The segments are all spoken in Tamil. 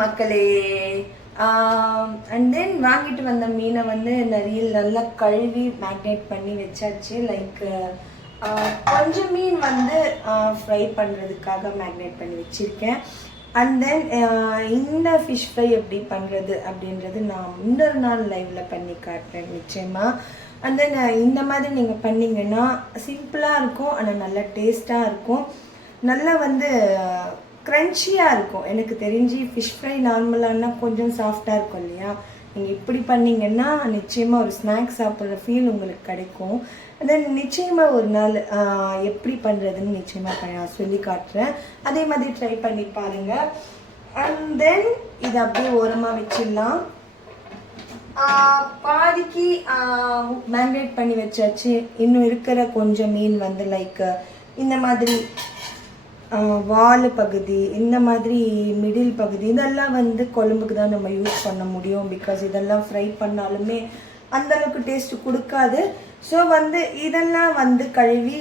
மக்களே. அண்ட் தென் வாங்கிட்டு வந்த மீனை வந்து நிறைய நல்லா கழுவி மேக்னேட் பண்ணி வச்சாச்சு. லைக் கொஞ்சம் மீன் வந்து ஃப்ரை பண்ணுறதுக்காக மேக்னேட் பண்ணி வச்சுருக்கேன். அண்ட் தென் இந்த ஃபிஷ் ஃப்ரை எப்படி பண்ணுறது அப்படின்றது நான் முன்னொரு நாள் லைவில் பண்ணி காட்டுறேன் நிச்சயமாக. அண்ட் தென் இந்த மாதிரி நீங்கள் பண்ணிங்கன்னா சிம்பிளாக இருக்கும், ஆனால் நல்லா டேஸ்ட்டாக இருக்கும், நல்லா வந்து க்ரன்ச்சியாக இருக்கும். எனக்கு தெரிஞ்சு ஃபிஷ் ஃப்ரை நார்மலானா கொஞ்சம் சாஃப்டாக இருக்கும் இல்லையா, நீங்கள் இப்படி பண்ணிங்கன்னா நிச்சயமாக ஒரு ஸ்நாக்ஸ் சாப்பிட்ற ஃபீல் உங்களுக்கு கிடைக்கும். தென் நிச்சயமாக ஒரு நாள் எப்படி பண்ணுறதுன்னு நிச்சயமாக சொல்லி காட்டுறேன். அதே மாதிரி ட்ரை பண்ணி பாருங்கள். அண்ட் தென் இதை அப்படியே ஓரமாக வச்சிடலாம். பாதிக்கு மேரினேட் பண்ணி வச்சாச்சு. இன்னும் இருக்கிற கொஞ்சம் மீன் வந்து லைக் இந்த மாதிரி வால் பகுதி, இந்த மாதிரி மிடில் பகுதி, இதெல்லாம் வந்து குழம்புக்கு தான் நம்ம யூஸ் பண்ண முடியும். பிகாஸ் இதெல்லாம் ஃப்ரை பண்ணாலுமே அந்தளவுக்கு டேஸ்ட்டு கொடுக்காது. ஸோ வந்து இதெல்லாம் வந்து கழுவி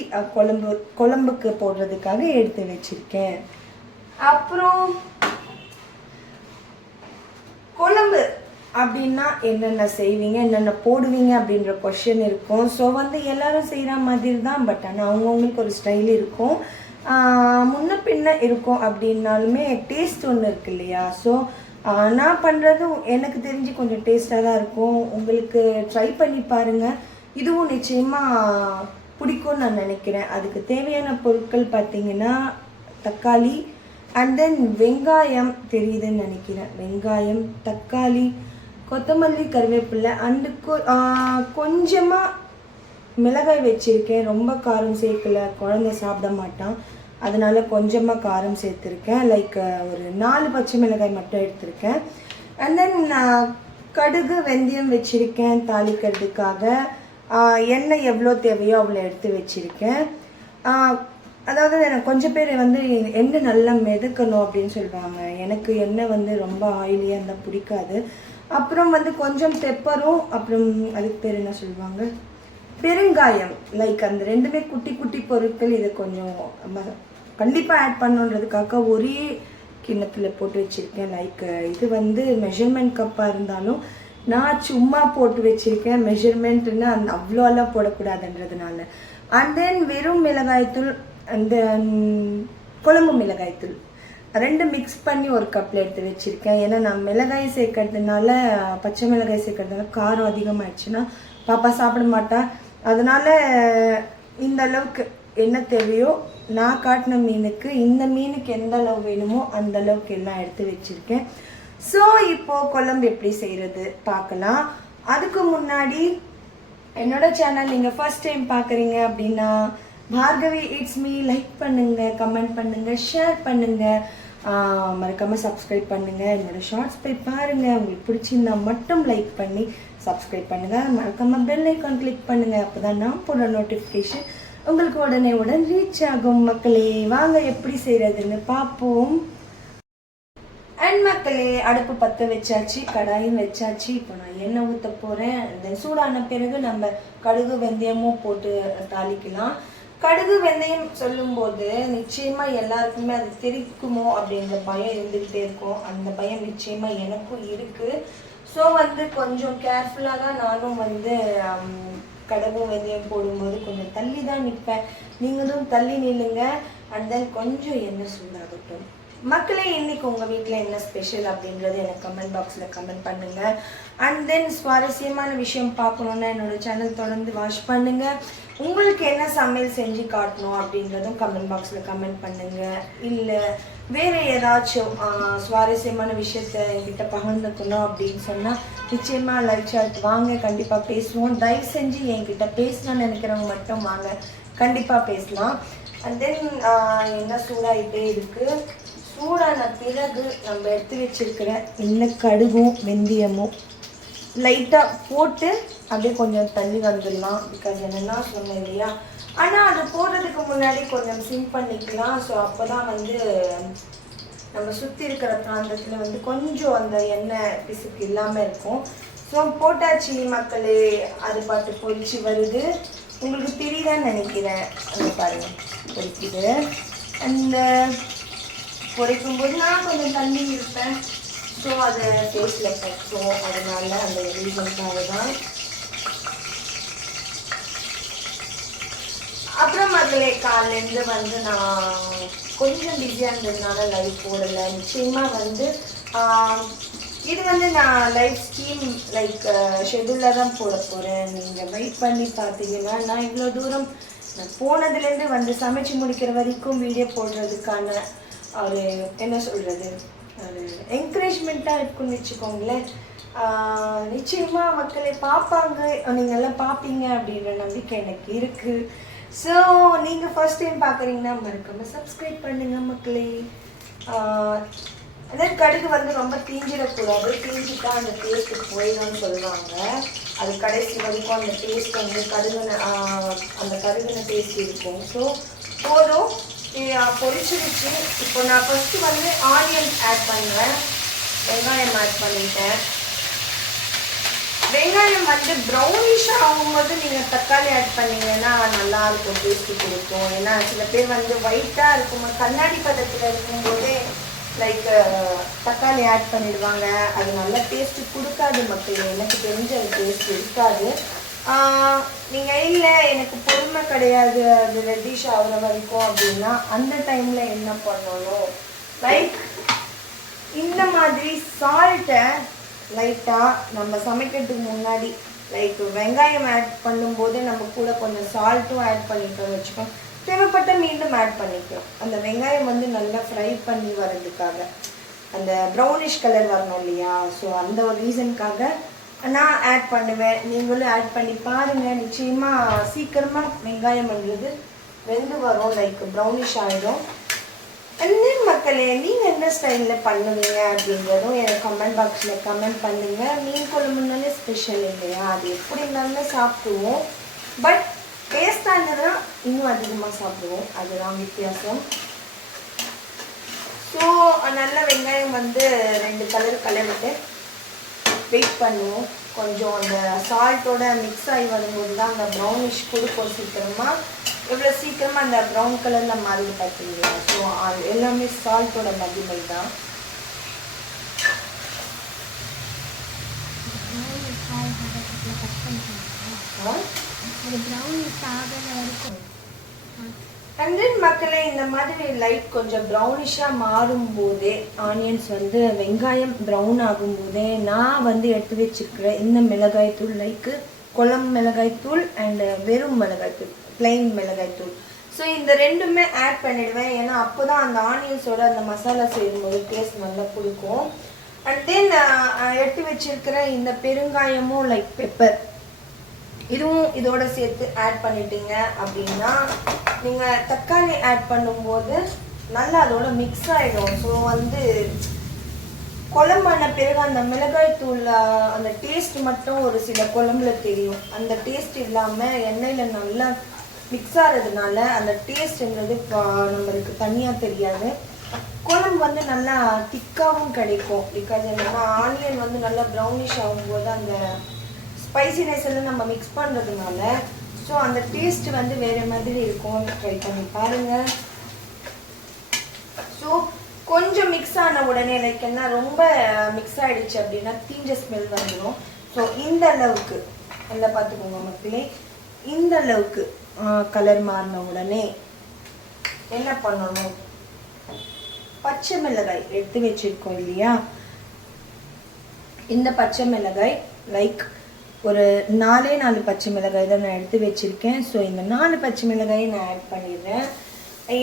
குழம்புக்கு போடுறதுக்காக எடுத்து வச்சுருக்கேன். அப்புறம் குழம்பு அப்படின்னா என்னென்ன செய்வீங்க, என்னென்ன போடுவீங்க அப்படின்ற கொஷின் இருக்கும். ஸோ வந்து எல்லாரும் செய்கிற மாதிரி தான், பட் ஆனால் அவங்கவுங்களுக்கு ஒரு ஸ்டைல் இருக்கும், முன்ன பின்ன இருக்கும். அப்படின்னாலுமே டேஸ்ட் ஒன்று இருக்கு இல்லையா. ஸோ நான் பண்ணுறதும் எனக்கு தெரிஞ்சு கொஞ்சம் டேஸ்ட்டாக தான் இருக்கும். உங்களுக்கு ட்ரை பண்ணி பாருங்கள், இதுவும் நிச்சயமாக பிடிக்கும்னு நான் நினைக்கிறேன். அதுக்கு தேவையான பொருட்கள் பார்த்திங்கன்னா தக்காளி அண்ட் தென் வெங்காயம் தெரியுதுன்னு நினைக்கிறேன். வெங்காயம், தக்காளி, கொத்தமல்லி, கருவேப்பிலை அண்டு கொஞ்சமாக மிளகாய் வச்சுருக்கேன். ரொம்ப காரம் சேர்க்கல, குழந்தை சாப்பிட மாட்டான், அதனால் கொஞ்சமாக காரம் சேர்த்துருக்கேன். லைக் ஒரு 4 பச்சை மிளகாய் மட்டும் எடுத்திருக்கேன். அண்ட் தென் கடுகு, வெந்தயம் வச்சுருக்கேன் தாளிக்கிறதுக்காக. எண்ணெய் எவ்வளோ தேவையோ அவ்வளோ எடுத்து வச்சுருக்கேன். அதாவது எனக்கு கொஞ்சம் பேர் வந்து எண்ணெய் நல்லா மிதக்கணும் அப்படின்னு சொல்லுவாங்க. எனக்கு எண்ணெய் வந்து ரொம்ப ஆயிலியாக இருந்தால் பிடிக்காது. அப்புறம் வந்து கொஞ்சம் பெப்பரும், அப்புறம் அதுக்கு பேர் என்ன சொல்லுவாங்க, பெருங்காயம். லைக் அந்த ரெண்டுமே குட்டி குட்டி பொருட்கள். இதை கொஞ்சம் கண்டிப்பாக ஆட் பண்ணுன்றதுக்காக ஒரே கிண்ணத்தில் போட்டு வச்சுருக்கேன். லைக் இது வந்து மெஷர்மெண்ட் கப்பாக இருந்தாலும் நான் சும்மா போட்டு வச்சுருக்கேன். மெஷர்மெண்ட்டுன்னு அவ்வளோலாம் போடக்கூடாதுன்றதுனால. அண்ட் தென் வெறும் மிளகாய்த்தூள், அந்த குழம்பு மிளகாய்த்தூள் ரெண்டு மிக்ஸ் பண்ணி ஒரு கப்பில் எடுத்து வச்சுருக்கேன். ஏன்னா நான் மிளகாய் சேர்க்கறதுனால, பச்சை மிளகாய் சேர்க்கறதுனால காரம் அதிகமாகிடுச்சுன்னா பாப்பா சாப்பிட மாட்டா. அதனால் இந்த அளவுக்கு என்ன தேவையோ, நான் காட்டின மீனுக்கு இந்த மீனுக்கு எந்த அளவு வேணுமோ அந்த அளவுக்கு எல்லாம் எடுத்து வச்சுருக்கேன். ஸோ இப்போது குழம்பு எப்படி செய்கிறது பார்க்கலாம். அதுக்கு முன்னாடி என்னோட சேனல் நீங்கள் ஃபர்ஸ்ட் டைம் பார்க்குறீங்க அப்படின்னா பார்கவி இட்ஸ் மீ லைக் பண்ணுங்கள், கமெண்ட் பண்ணுங்கள், ஷேர் பண்ணுங்கள், மறக்காமல் சப்ஸ்கிரைப் பண்ணுங்கள். என்னோட ஷார்ட்ஸ் போய் பாருங்கள். உங்களுக்கு பிடிச்சிருந்தா மட்டும் லைக் பண்ணி சப்ஸ்கிரைப் பண்ணுங்கள். மறக்காமல் பெல் ஐக்கான் கிளிக் பண்ணுங்கள். அப்போ தான் நான் போடுற நோட்டிஃபிகேஷன் உங்களுக்கு உடனே ரீச் ஆகும். மக்களே வாங்க எப்படி செய்கிறதுன்னு பார்ப்போம். அண்ட் மக்களே அடுப்பு பற்ற வச்சாச்சு, கடாயும் வச்சாச்சு. இப்போ நான் எண்ணெய் ஊற்ற போகிறேன். தென் சூடான பிறகு நம்ம கடுகு வெந்தயமும் போட்டு தாளிக்கலாம். கடுகு வெந்தயம் சொல்லும்போது நிச்சயமாக எல்லாருக்குமே அது தெரிக்குமோ அப்படின்ற பயம் இருந்துக்கிட்டே இருக்கும். அந்த பயம் நிச்சயமாக எனக்கும் இருக்குது. ஸோ கொஞ்சம் கேர்ஃபுல்லாக தான் நானும் கடுகு வெந்தயம் போடும்போது கொஞ்சம் தள்ளி தான் நிற்பேன். நீங்களும் தள்ளி நில்லுங்க. அண்ட் தென் கொஞ்சம் எண்ணெய் சூடாகட்டும். மக்களே இன்னைக்கு உங்கள் வீட்டில் என்ன ஸ்பெஷல் அப்படின்றது எனக்கு கமெண்ட் பாக்ஸில் கமெண்ட் பண்ணுங்கள். அண்ட் தென் சுவாரஸ்யமான விஷயம் பார்க்கணுன்னா என்னோடய சேனல் தொடர்ந்து வாட்ச் பண்ணுங்கள். உங்களுக்கு என்ன சமையல் செஞ்சு காட்டணும் அப்படின்றதும் கமெண்ட் பாக்ஸில் கமெண்ட் பண்ணுங்கள். இல்லை வேறு ஏதாச்சும் சுவாரஸ்யமான விஷயத்த என்கிட்ட பகிர்ந்துக்கணும் அப்படின்னு சொன்னால் நிச்சயமாக லைவ் சாட் வாங்க, கண்டிப்பாக பேசுவோம். தயவு செஞ்சு என்கிட்ட பேசணும்னு நினைக்கிறவங்க மட்டும் வாங்க, கண்டிப்பாக பேசலாம். அண்ட் தென் என்ன சூடாகிட்டே இருக்குது. சூடான பிறகு நம்ம எடுத்து வச்சிருக்கிற இந்த கடுகும் வெந்தயமும் லைட்டாக போட்டு அப்படியே கொஞ்சம் தள்ளி வந்துடலாம். பிகாஸ் என்னென்னா சொன்னேன் இல்லையா, ஆனால் அது போடுறதுக்கு முன்னாடி கொஞ்சம் சிம் பண்ணிக்கலாம். ஸோ அப்போ தான் நம்ம சுற்றி இருக்கிற பிராந்தத்தில் கொஞ்சம் அந்த எண்ணெய் பிசுக்கு இல்லாமல் இருக்கும். ஸோ போட்டாச்சு மக்களே, அது பார்த்து பொரிச்சு வருது. உங்களுக்கு தெரியுதான்னு நினைக்கிறேன். அந்த பாருங்கள் பொரிக்குது. அந்த பொரிக்கும்போது நான் கொஞ்சம் தண்ணி இருப்பேன். ஸோ அதை டேஸ்ட்டில் கட்டும். அதனால அந்த ரீசனுக்காக தான். அப்புறம் மக்களே காலையிலேருந்து நான் கொஞ்சம் பிஸியாக இருந்ததுனால லைவ் போடலை. நிச்சயமாக இது நான் லைவ் ஸ்கீம் ஷெட்யூலில் தான் போட போகிறேன். நீங்கள் வெயிட் பண்ணி பார்த்தீங்கன்னா நான் இவ்வளோ தூரம் நான் போனதுலேருந்து சமைச்சு முடிக்கிற வரைக்கும் வீடியோ போடுறதுக்கான ஒரு என்ன சொல்கிறது ஒரு என்கரேஜ்மெண்ட்டாக இருக்குன்னு வச்சுக்கோங்களேன். நிச்சயமாக மக்களே பார்ப்பாங்க, நீங்கள்லாம் பார்ப்பீங்க அப்படின்ற நம்பிக்கை எனக்கு இருக்குது. ஸோ நீங்கள் ஃபர்ஸ்ட் டைம் பார்க்குறீங்கன்னா மறக்காமல் சப்ஸ்கிரைப் பண்ணுங்கள் மக்களே. அதாவது கடுகு ரொம்ப தீஞ்சிடக்கூடாது. தீஞ்சிட்டா அந்த டேஸ்ட்டு போயிடும்னு சொல்லுவாங்க. அது கடைசி வரைக்கும் அந்த டேஸ்ட் அந்த கடுகுன டேஸ்ட் இருக்கும். ஸோ போதும், பொரிச்சிருச்சு. இப்போ நான் ஃபஸ்ட்டு ஆனியன் ஆட் பண்ணுவேன். வெங்காயம் ஆட் பண்ணிட்டேன். வெங்காயம் ப்ரௌனிஷ் ஆகும்போது நீங்கள் தக்காளி ஆட் பண்ணிங்கன்னா நல்லாயிருக்கும், டேஸ்ட்டு கொடுக்கும். ஏன்னா சில பேர் ஒயிட்டாக இருக்கும், கண்ணாடி பதத்தில் இருக்கும்போதே தக்காளி ஆட் பண்ணிடுவாங்க. அது நல்ல டேஸ்ட்டு கொடுக்காது மக்கள். எனக்கு தெரிஞ்ச அது டேஸ்ட் இருக்காது. நீங்கள் இல்லை எனக்கு பொறுமை கிடையாது அது ரெட்டிஷ் ஆகிற வரைக்கும் அப்படின்னா அந்த டைமில் என்ன பண்ணணும், இந்த மாதிரி சால்ட்டை லைட்டாக நம்ம சமைக்கிறதுக்கு முன்னாடி வெங்காயம் ஆட் பண்ணும்போது நம்ம கூட கொஞ்சம் சால்ட்டும் ஆட் பண்ணிட்டோம்னு வச்சுக்கோம். தேவைப்பட்ட மீண்டும் ஆட் பண்ணிக்கலாம். அந்த வெங்காயம் நல்லா ஃப்ரை பண்ணி வர்றதுக்காக, அந்த ப்ரௌனிஷ் கலர் வரணும் இல்லையா. ஸோ அந்த ஒரு ரீசனுக்காக நான் ஆட் பண்ணுவேன். நீங்களும் ஆட் பண்ணி பாருங்கள். நிச்சயமாக சீக்கிரமாக வெங்காயம் வெந்து வரும், ப்ரௌனிஷ் ஆகிடும். அண்ட் மக்களே நீங்கள் என்ன ஸ்டைலில் பண்ணுவீங்க அப்படின்றதும் எனக்கு கமெண்ட் பாக்ஸில் கமெண்ட் பண்ணுங்கள். மீன் குழம்புனாலே ஸ்பெஷல் இல்லையா, அது எப்படி இருந்தாலும் சாப்பிடுவோம். பட் டேஸ்ட்டாக இருந்ததுன்னா இன்னும் அதிகமாக சாப்பிடுவோம், அதுதான் வித்தியாசம். ஸோ நல்ல வெங்காயம் 2 கலர் கலந்துட்டு வெயிட் பண்ணுவோம். கொஞ்சம் அந்த சால்ட்டோட மிக்ஸ் ஆகி வரும்போது தான் அந்த ப்ரௌனிஷ் கொடுக்கும் சீக்கிரமாக. எவ்வளோ சீக்கிரமாக அந்த ப்ரௌன் கலரில் மாறி பார்த்தீங்களா. ஸோ அது எல்லாமே சால்ட்டோட மகிமை தான். அண்ட் தென் மக்களே இந்த மாதிரி லைட் கொஞ்சம் ப்ரௌனிஷாக மாறும்போதே ஆனியன்ஸ் வெங்காயம் ப்ரௌன் ஆகும்போதே நான் எடுத்து வச்சுருக்கிற இந்த மிளகாய்த்தூள் குழம்பு மிளகாய்த்தூள் அண்ட் வெறும் மிளகாய்த்தூள் பிளெயின் மிளகாய்த்தூள். ஸோ இந்த ரெண்டுமே ஆட் பண்ணிடுவேன். ஏன்னா அப்போ தான் அந்த ஆனியன்ஸோட அந்த மசாலா செய்யும்போது டேஸ்ட் நல்லா கொடுக்கும். அண்ட் தென் எடுத்து வச்சிருக்கிற இந்த பெருங்காயமும் லைக் பெப்பர் இதுவும் இதோட சேர்த்து ஆட் பண்ணிட்டீங்க அப்படின்னா நீங்கள் தக்காளி ஆட் பண்ணும்போது நல்லா அதோட மிக்ஸ் ஆகிடும். ஸோ வந்து குழம்பான பிறகு அந்த மிளகாய் தூள் அந்த டேஸ்ட் மட்டும் ஒரு சில குழம்புல தெரியும். அந்த டேஸ்ட் இல்லாமல் எண்ணெயில் நல்லா மிக்ஸ் ஆகிறதுனால அந்த டேஸ்ட்ங்கிறது நம்மளுக்கு தனியாக தெரியாது. குழம்பு வந்து நல்லா திக்காகவும் கிடைக்கும். பிகாஸ் என்னன்னா ஆனியன் வந்து நல்லா ப்ரௌனிஷ் ஆகும்போது அந்த ஸ்பைசினஸ் எல்லாம் நம்ம மிக்ஸ் பண்ணுறதுனால ஸோ அந்த டேஸ்ட் வந்து வேறு மாதிரி இருக்கும். ட்ரை பண்ணி பாருங்கள். ஸோ கொஞ்சம் மிக்ஸ் ஆன உடனே லைக் என்ன ரொம்ப மிக்ஸ் ஆகிடுச்சு அப்படின்னா தீஞ்ச ஸ்மெல் வந்துடும். ஸோ இந்த அளவுக்கு எல்லாம் பார்த்துக்கோங்க மக்களே. இந்த அளவுக்கு கலர் மாறின உடனே என்ன பண்ணணும், பச்சை மிளகாய் எடுத்து வச்சிருக்கோம் இல்லையா, இந்த பச்சை மிளகாய் லைக் ஒரு 4 பச்சை மிளகாய் தான் நான் எடுத்து வச்சிருக்கேன். ஸோ இந்த 4 பச்சை மிளகாயை நான் ஆட் பண்ணிடுறேன்.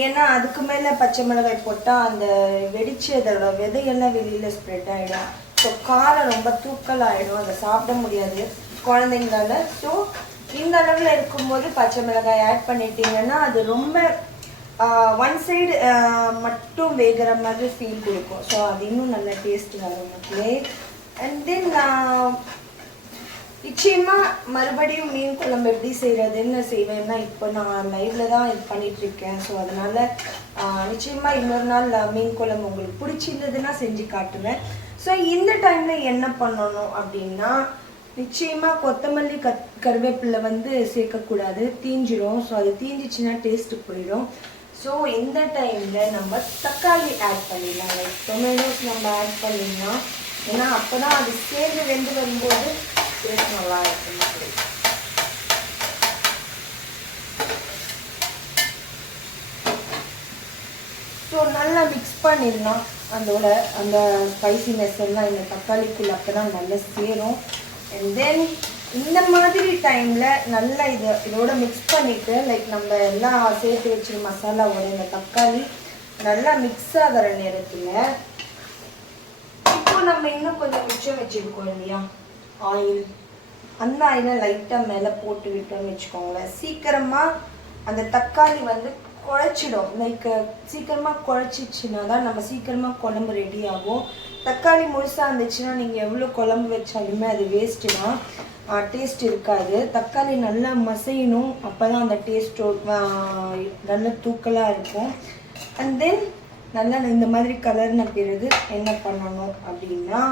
ஏன்னா அதுக்கு மேலே பச்சை மிளகாய் போட்டால் அந்த வெடிச்சு அதோட விதையெல்லாம் வெளியில் ஸ்ப்ரெட் ஆகிடும். ஸோ காரம் ரொம்ப தூக்கல் ஆகிடும், அதை சாப்பிட முடியாது குழந்தைங்களால. ஸோ இந்த அளவில் இருக்கும்போது பச்சை மிளகாய் ஆட் பண்ணிட்டீங்கன்னா அது ரொம்ப ஒன் சைடு மட்டும் வேகிற மாதிரி ஃபீல் கொடுக்கும். ஸோ அது இன்னும் நல்ல டேஸ்ட் வரும் மக்களே. அண்ட் தென் நிச்சயமா மறுபடியும் மீன் குழம்பு எப்படி செய்யறதுன்னு செய்வேன்னா இப்போ நான் லைவ்ல தான் இது பண்ணிட்டு இருக்கேன். ஸோ அதனால நிச்சயமா இன்னொரு நாள் மீன் குழம்பு உங்களுக்கு பிடிச்சிருந்ததுன்னா செஞ்சு காட்டுவேன். ஸோ இந்த டைம்ல என்ன பண்ணணும் அப்படின்னா நிச்சயமா கொத்தமல்லி கருவேப்பிலை வந்து சேர்க்கக்கூடாது, தீஞ்சிரும். ஸோ அது தீஞ்சிச்சுன்னா டேஸ்ட் போயிடும். ஸோ இந்த டைம்ல நம்ம தக்காளி ஆட் பண்ணிடலாம், லைக் டொமேட்டோஸ் நம்ம ஆட் பண்ணிடலாம். ஏன்னா அப்போதான் அது சேர்ந்து வெந்து வரும்போது டேஸ்ட் நல்லா இருக்கும் மக்களே. ஸோ நல்லா மிக்ஸ் பண்ணிடலாம். அதோட அந்த ஸ்பைசினஸ் எல்லாம் இந்த தக்காளிக்குள்ள அப்போ தான் நல்லா சேரும். அண்ட் தென் இந்த மாதிரி டைமில் நல்லா இதோட மிக்ஸ் பண்ணிவிட்டு லைக் நம்ம எல்லாம் சேர்த்து வச்சு மசாலாவோட இந்த தக்காளி நல்லா மிக்ஸ் ஆகிற நேரத்தில் இப்போ நம்ம இன்னும் கொஞ்சம் மிச்சம் வச்சுருக்கோம் இல்லையா ஆயில், அந்த ஆயிலை லைட்டாக மேலே போட்டு விட்டோம்னு வச்சுக்கோங்களேன். சீக்கிரமாக அந்த தக்காளி வந்து குழைச்சிடும். லைக் சீக்கிரமாக குழைச்சிச்சுன்னா தான் நம்ம சீக்கிரமாக குழம்பு ரெடி ஆகும். தக்காளி முழுசாக இருந்துச்சுன்னா நீங்கள் எவ்வளோ குழம்பு வச்சாலுமே அது வேஸ்ட்டு தான், டேஸ்ட் இருக்காது. தக்காளி நல்லா மசையணும், அப்போ தான் அந்த டேஸ்ட்டோ நல்ல தூக்கலாக இருக்கும். அண்ட் தென் நல்லா இந்த மாதிரி கலர்ன பிறகு என்ன பண்ணணும் அப்படின்னா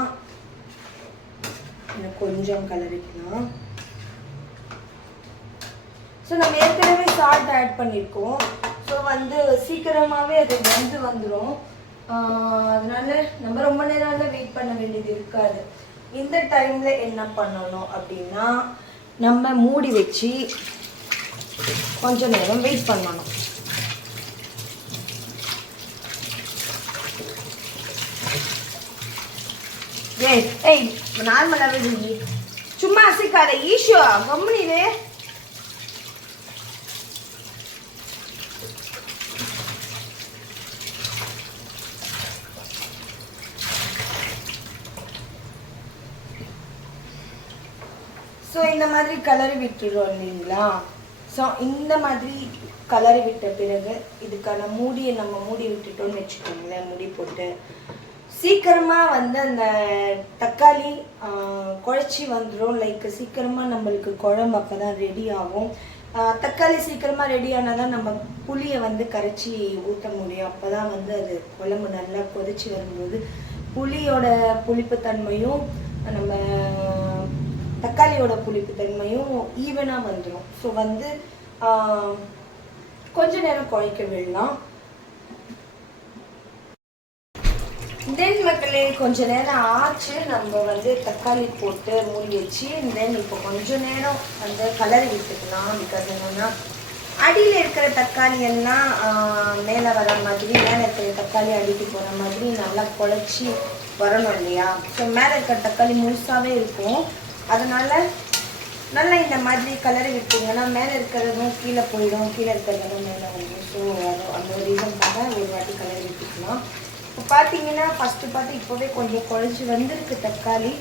கொஞ்சம் கலரிக்கலாம். ஸோ நம்ம ஏற்கனவே சால்ட் ஆட் பண்ணியிருக்கோம். ஸோ வந்து சீக்கிரமாகவே அது வெந்து வந்துடும். அதனால நம்ம ரொம்ப நேரம் வெயிட் பண்ண வேண்டியது இருக்காது. இந்த டைமில் என்ன பண்ணணும் அப்படின்னா நம்ம மூடி வச்சு கொஞ்சம் நேரம் வெயிட் பண்ணணும். ஏய் நார்மலாகவே சும்மா அசைக்காத ஈஷோ கம்முனிலே. ஸோ இந்த மாதிரி கலரி விட்டுறோம் இல்லைங்களா. ஸோ இந்த மாதிரி கலரி விட்ட பிறகு இதுக்கான மூடியை நம்ம மூடி விட்டுட்டோம்னு வச்சுக்கோங்களேன். மூடி போட்டு சீக்கிரமாக வந்து அந்த தக்காளி குழச்சி வந்துடும். லைக் சீக்கிரமாக நம்மளுக்கு குழம்பு அப்போ தான் ரெடி ஆகும். தக்காளி சீக்கிரமாக ரெடி ஆனால் தான் நம்ம புளியை வந்து கரைச்சி ஊற்ற முடியும். அப்போ தான் வந்து அது குழம்பு நல்லா கொதிச்சு வரும்போது புளியோட புளிப்புத்தன்மையும் நம்ம தக்காளியோட புளிப்புத்தன்மையும் ஈவனாக வந்துடும். ஸோ வந்து கொஞ்ச நேரம் குழைக்க விடலாம். தென் மக்களே கொஞ்ச நேரம் ஆச்சு, நம்ம வந்து தக்காளி போட்டு மூடி வச்சு தென் இப்போ கொஞ்ச நேரம் வந்து கலரி விட்டுக்கலாம். பிகாஸ் என்னன்னா அடியில் இருக்கிற தக்காளி எல்லாம் மேலே வர மாதிரி, மேலே இருக்கிற தக்காளி அடிக்கு போகிற மாதிரி நல்லா குழைச்சி வரணும் இல்லையா. ஸோ மேலே இருக்கிற தக்காளி முழுசாகவே இருக்கும். அதனால நல்லா இந்த மாதிரி கலரி விட்டீங்கன்னா மேலே இருக்கிறதும் கீழே போயிடும், கீழே இருக்கிறதும் மேலே வந்துடும். ஸோ அந்த ஒரு ரீசனுக்காக ஒரு வாட்டி கலரி விட்டுக்கலாம். இப்போ பார்த்தீங்கன்னா ஃபஸ்ட்டு பார்த்து இப்போவே கொஞ்சம் குழச்சி வந்திருக்கு தக்காளி.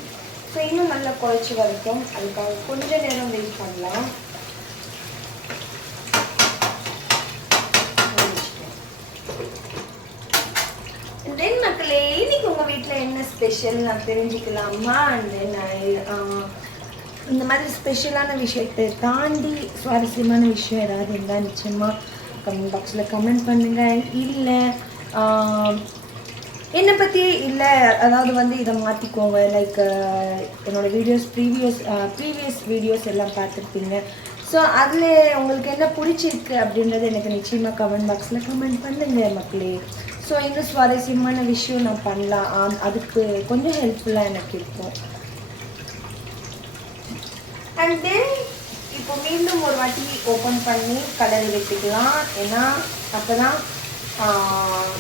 ஸோ இன்னும் நல்லா குழச்சி வரட்டும். அதுக்காக கொஞ்சம் நேரம் வெயிட் பண்ணலாம். தென் மக்களே, இன்னைக்கு உங்கள் வீட்டில் என்ன ஸ்பெஷல் நான் தெரிஞ்சுக்கலாமா? அண்ட் தென் இந்த மாதிரி ஸ்பெஷலான விஷயத்தை தாண்டி சுவாரஸ்யமான விஷயம் ஏதாவது இருந்தால் நிச்சயமாக கமெண்ட் பாக்ஸில் கமெண்ட் பண்ணுங்கள். இல்லை என்னை பற்றி இல்லை அதாவது வந்து இதை மாற்றிக்கோங்க. லைக் என்னோடய ப்ரீவியஸ் வீடியோஸ் எல்லாம் பார்த்துருப்பீங்க. ஸோ அதில் உங்களுக்கு என்ன பிடிச்சிருக்கு அப்படின்றது எனக்கு நிச்சயமாக கமெண்ட் பாக்ஸில் கமெண்ட் பண்ணுங்க மக்களே. ஸோ இன்னும் சுவாரஸ்யமான விஷயம் நான் பண்ணலாம், அதுக்கு கொஞ்சம் ஹெல்ப்ஃபுல்லாக எனக்கு இருக்கும். அண்ட் தென் இப்போ மீண்டும் ஒரு வாட்டி ஓப்பன் பண்ணி கலரி விட்டுக்கலாம். ஏன்னா அப்போ தான்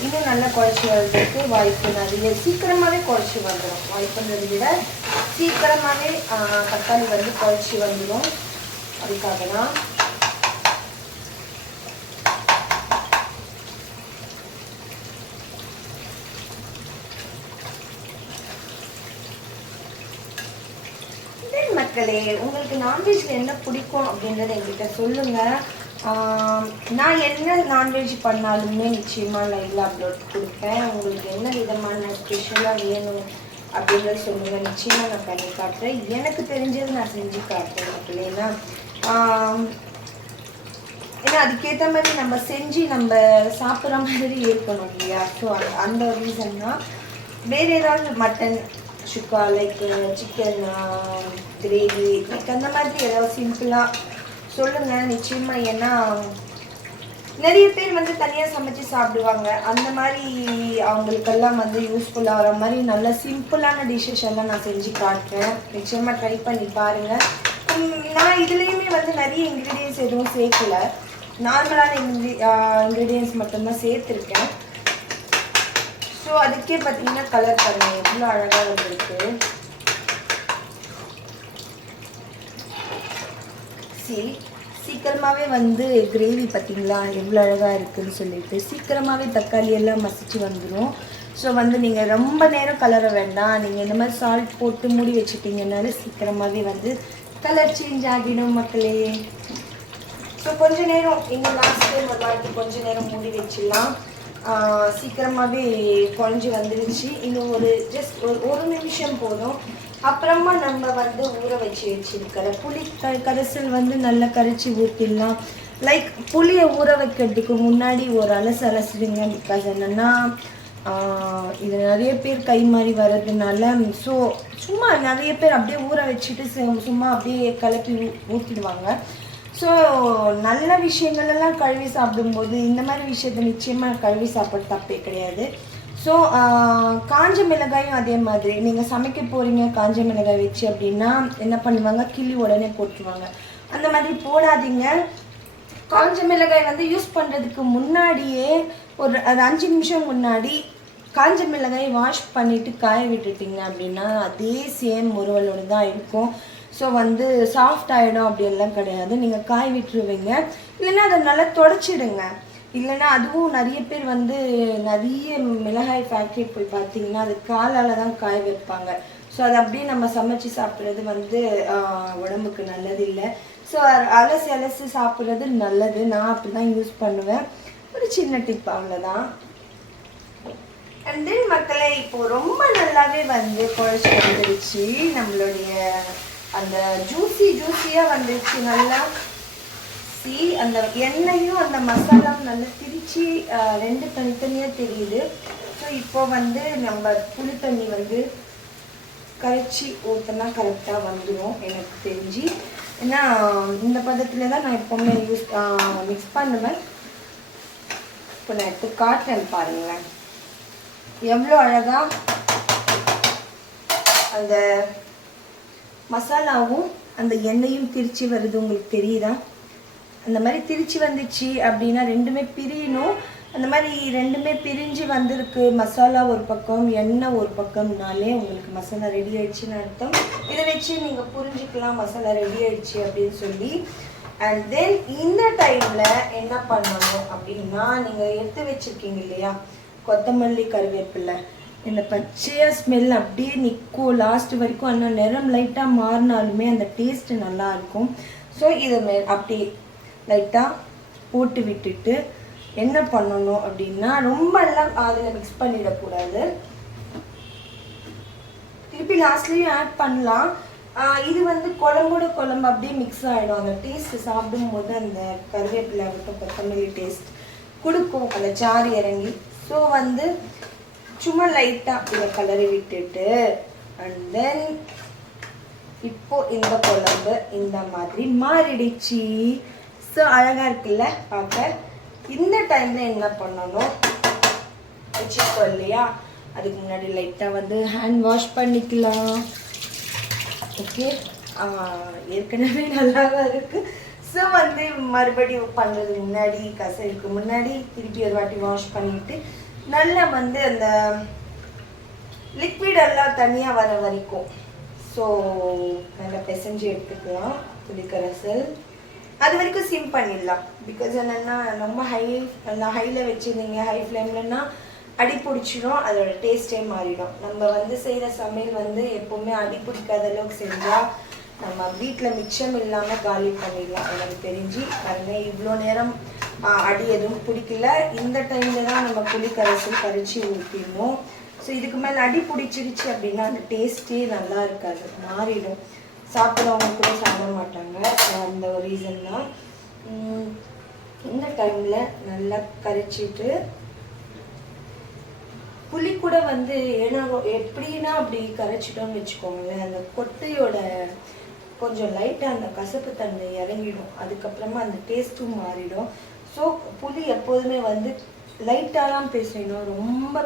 இன்னும் நல்லா குழச்சி வர்றதுக்கு வாய்ப்பு நிறைய, சீக்கிரமாகவே குழச்சி வந்துடும். வாய்ப்புன்றதை விட சீக்கிரமாகவே தக்காளி வந்து குழச்சி வந்துடும். அதுக்காக தான் மக்களே, உங்களுக்கு நான்வெஜ்ல என்ன பிடிக்கும் அப்படின்றத என்கிட்ட சொல்லுங்கள். நான் என்ன நான்வெஜ் பண்ணாலுமே நிச்சயமாக லைவ்ல அப்லோட் கொடுப்பேன். உங்களுக்கு என்ன விதமான ஸ்பெஷலாக வேணும் அப்படின்றத சொல்லுங்கள். நிச்சயமாக நான் பண்ணி காட்டுறேன். எனக்கு தெரிஞ்சது நான் செஞ்சு காட்டுறேன் மக்களே. ஏன்னா அதுக்கேற்ற மாதிரி நம்ம செஞ்சு நம்ம சாப்பிட்ற மாதிரி இருக்கணும் இல்லையா? ஸோ அந்த ரீசன் தான். வேறு ஏதாவது மட்டன் சுக்கா லைக் சிக்கன் கிரேவி லைக் அந்த மாதிரி ஏதாவது சிம்பிளாக சொல்லுங்கள் நிச்சயமாக. ஏன்னா நிறைய பேர் வந்து தனியாக சமைச்சு சாப்பிடுவாங்க. அந்த மாதிரி அவங்களுக்கெல்லாம் வந்து யூஸ்ஃபுல்லாக வர மாதிரி நல்ல சிம்பிளான டிஷ்ஷஸ் எல்லாம் நான் செஞ்சு காட்டுறேன். நிச்சயமாக ட்ரை பண்ணி பாருங்கள். நான் இதுலேயுமே வந்து நிறைய இன்க்ரீடியன்ஸ் எதுவும் சேர்க்கலை, நார்மலான இன்க்ரீடியன்ஸ் மட்டும்தான் சேர்த்துருக்கேன். ஸோ அதுக்கே பார்த்தீங்கன்னா கலர் பாருங்கள் எவ்வளோ அழகாக வந்துருக்கு. சீக்கிரமாகவே வந்து கிரேவி பார்த்தீங்களா எவ்வளோ அழகாக இருக்குதுன்னு சொல்லிட்டு சீக்கிரமாகவே தக்காளி எல்லாம் மசிச்சு வந்துடும். ஸோ வந்து நீங்கள் ரொம்ப நேரம் கலர வேண்டாம். நீங்கள் இந்த மாதிரி சால்ட் போட்டு மூடி வச்சுட்டிங்கனால சீக்கிரமாகவே வந்து கலர் சேஞ்ச் ஆகிடும் மக்களே. ஸோ கொஞ்சம் நேரம் இன்னும் லாஸ்ட் டைம் ஒரு வாட்டி கொஞ்சம் நேரம் மூடி வச்சிடலாம். சீக்கிரமாகவே குழஞ்சி வந்துடுச்சு. இன்னும் ஒரு ஜஸ்ட் ஒரு நிமிஷம் போதும். அப்புறமா நம்ம வந்து ஊற வச்சிருக்கிற புளி கரைசல் வந்து நல்லா கரைச்சி ஊற்றிடலாம். லைக் புளியை ஊற வைக்கிறதுக்கு முன்னாடி ஒரு அலசிடுங்க. பிகாஸ் என்னென்னா இது நிறைய பேர் கை மாறி வர்றதுனால ஸோ சும்மா நிறைய பேர் அப்படியே ஊற வச்சுட்டு சும்மா அப்படியே கலப்பி ஊற்றிடுவாங்க. ஸோ நல்ல விஷயங்களெல்லாம் கழுவி சாப்பிடும்போது இந்த மாதிரி விஷயத்தை நிச்சயமாக கழுவி சாப்பிட தப்பே கிடையாது. ஸோ காஞ்ச மிளகாயும் அதே மாதிரி நீங்கள் சமைக்க போகிறீங்க காஞ்ச மிளகாய் வச்சு அப்படின்னா என்ன பண்ணுவாங்க, கிள்ளி உடனே போட்டுருவாங்க. அந்த மாதிரி போடாதீங்க. காஞ்ச மிளகாய் வந்து யூஸ் பண்ணுறதுக்கு முன்னாடியே ஒரு 5 நிமிஷம் முன்னாடி காஞ்ச மிளகாய் வாஷ் பண்ணிவிட்டு காய விட்டுட்டிங்க அப்படின்னா அதே சேம் முறுவலோடு தான் இருக்கும். ஸோ வந்து சாஃப்ட் ஆகிடும் அப்படியெல்லாம் கிடையாது. நீங்கள் காய விட்டுருவீங்க. இல்லைன்னா அதை நல்லா தொடச்சிடுங்க. இல்லைன்னா அதுவும் நிறைய பேர் வந்து நிறைய மிளகாய் ஃபேக்ட்ரி போய் பார்த்தீங்கன்னா அது காலால் தான் காய வைப்பாங்க. ஸோ அதை அப்படியே நம்ம சமைச்சு சாப்பிட்றது வந்து உடம்புக்கு நல்லது இல்லை. ஸோ அலசி சாப்பிட்றது நல்லது. நான் அப்படி தான் யூஸ் பண்ணுவேன். ஒரு சின்ன டிப் அவ்வளோதான். அண்ட் தென் மக்களே, இப்போது ரொம்ப நல்லாவே வந்து குழச்சி வந்துடுச்சு. நம்மளுடைய அந்த ஜூஸியாக வந்துடுச்சு நல்லா. அந்த எண்ணெயும் அந்த மசாலாவும் நல்லா திரிச்சு ரெண்டு தனித்தனியாக தெரியுது. ஸோ இப்போ வந்து நம்ம புளி தண்ணி வந்து கரைச்சி ஊற்றினா கரெக்டாக வந்துடும் எனக்கு தெரிஞ்சு. ஏன்னா இந்த பதத்தில் தான் நான் எப்போவுமே மிக்ஸ் பண்ணுவேன். இப்போ நான் எடுத்து காட்டுறேன் பாருங்களேன் எவ்வளோ அழகாக அந்த மசாலாவும் அந்த எண்ணெயும் திரிச்சு வருது. உங்களுக்கு தெரியுதா? அந்த மாதிரி திரிச்சு வந்துச்சு அப்படின்னா ரெண்டுமே பிரியணும். அந்த மாதிரி ரெண்டுமே பிரிஞ்சு வந்திருக்கு. மசாலா ஒரு பக்கம் எண்ணெய் ஒரு பக்கம்னாலே உங்களுக்கு மசாலா ரெடி ஆயிடுச்சுன்னு அர்த்தம். இதை வச்சு நீங்கள் புரிஞ்சுக்கலாம் மசாலா ரெடி ஆயிடுச்சு அப்படின்னு சொல்லி. அண்ட் தென் இந்த டைமில் என்ன பண்ணணும் அப்படின்னா, நீங்கள் எடுத்து வச்சுருக்கீங்க இல்லையா கொத்தமல்லி கருவேப்பிலை இந்த பச்சையாக ஸ்மெல் அப்படியே நிற்கும் லாஸ்ட் வரைக்கும். ஆனால் நிறம் லைட்டாக மாறினாலுமே அந்த டேஸ்ட்டு நல்லாயிருக்கும். ஸோ இதை அப்படியே லைட்டாக போட்டு விட்டுட்டு என்ன பண்ணணும் அப்படின்னா ரொம்பலாம் அதில் மிக்ஸ் பண்ணிடக்கூடாது. திருப்பி லாஸ்ட்லேயும் ஆட் பண்ணலாம். இது வந்து குழம்போட குழம்பு அப்படியே மிக்ஸ் ஆகிடும். அந்த டேஸ்ட் சாப்பிடும்போது அந்த கருவேப்பிலை ஆகட்டும் கொத்தமல்லி டேஸ்ட் கொடுக்கும் அந்த சாறு இறங்கி. ஸோ வந்து சும்மா லைட்டாக இதை கலரி விட்டுட்டு அண்ட் தென் இப்போ இந்த குழம்பு இந்த மாதிரி மாறிடுச்சு. ஸோ அழகாக இருக்குல்ல பார்க்க. இந்த டைமில் என்ன பண்ணணும் வச்சுக்கோ இல்லையா, அதுக்கு முன்னாடி லைட்டாக வந்து ஹேண்ட் வாஷ் பண்ணிக்கலாம். ஓகே, ஏற்கனவே நல்லா தான் இருக்குது. ஸோ வந்து மறுபடியும் பண்ணுறதுக்கு முன்னாடி கசருக்கு முன்னாடி திருப்பி ஒரு வாட்டி வாஷ் பண்ணிவிட்டு நல்லா வந்து அந்த லிக்விட் எல்லாம் தனியாக வர வரைக்கும் ஸோ நல்லா பிசைஞ்சு எடுத்துக்கலாம் புளிக்கரைசல். அது வரைக்கும் சிம் பண்ணிடலாம். பிகாஸ் என்னென்னா ரொம்ப ஹையில் வச்சுருந்தீங்க ஹை ஃப்ளேம்லன்னா அடி பிடிச்சிடும், அதோட டேஸ்ட்டே மாறிடும். நம்ம வந்து செய்கிற சமையல் வந்து எப்போவுமே அடி பிடிக்காத அளவுக்கு செஞ்சால் நம்ம வீட்டில் மிச்சம் இல்லாமல் காலி பண்ணிடலாம். எனக்கு தெரிஞ்சு பாருங்க இவ்வளோ நேரம் அடி எதுவும் பிடிக்கல. இந்த டைமில் தான் நம்ம புளிக்கரைசல் கரைச்சி ஊற்றிடணும். ஸோ இதுக்கு மேலே அடி பிடிச்சிருச்சு அப்படின்னா அந்த டேஸ்ட்டே நல்லா இருக்காது, மாறிடும். சாப்பிட்றவங்க கூட சாப்பிட மாட்டாங்க. ஸோ அந்த ஒரு ரீசன் தான். இந்த டைமில் நல்லா கரைச்சிட்டு புளி கூட வந்து ஏன்னா எப்படின்னா அப்படி கரைச்சிட்டோம்னு வச்சுக்கோங்களேன், அந்த கொட்டையோட கொஞ்சம் லைட்டாக அந்த கசப்பு தன்மை இறங்கிடும். அதுக்கப்புறமா அந்த டேஸ்ட்டும் மாறிடும். ஸோ புளி எப்போதுமே வந்து லைட்டாக தான் பிசையணும். ரொம்ப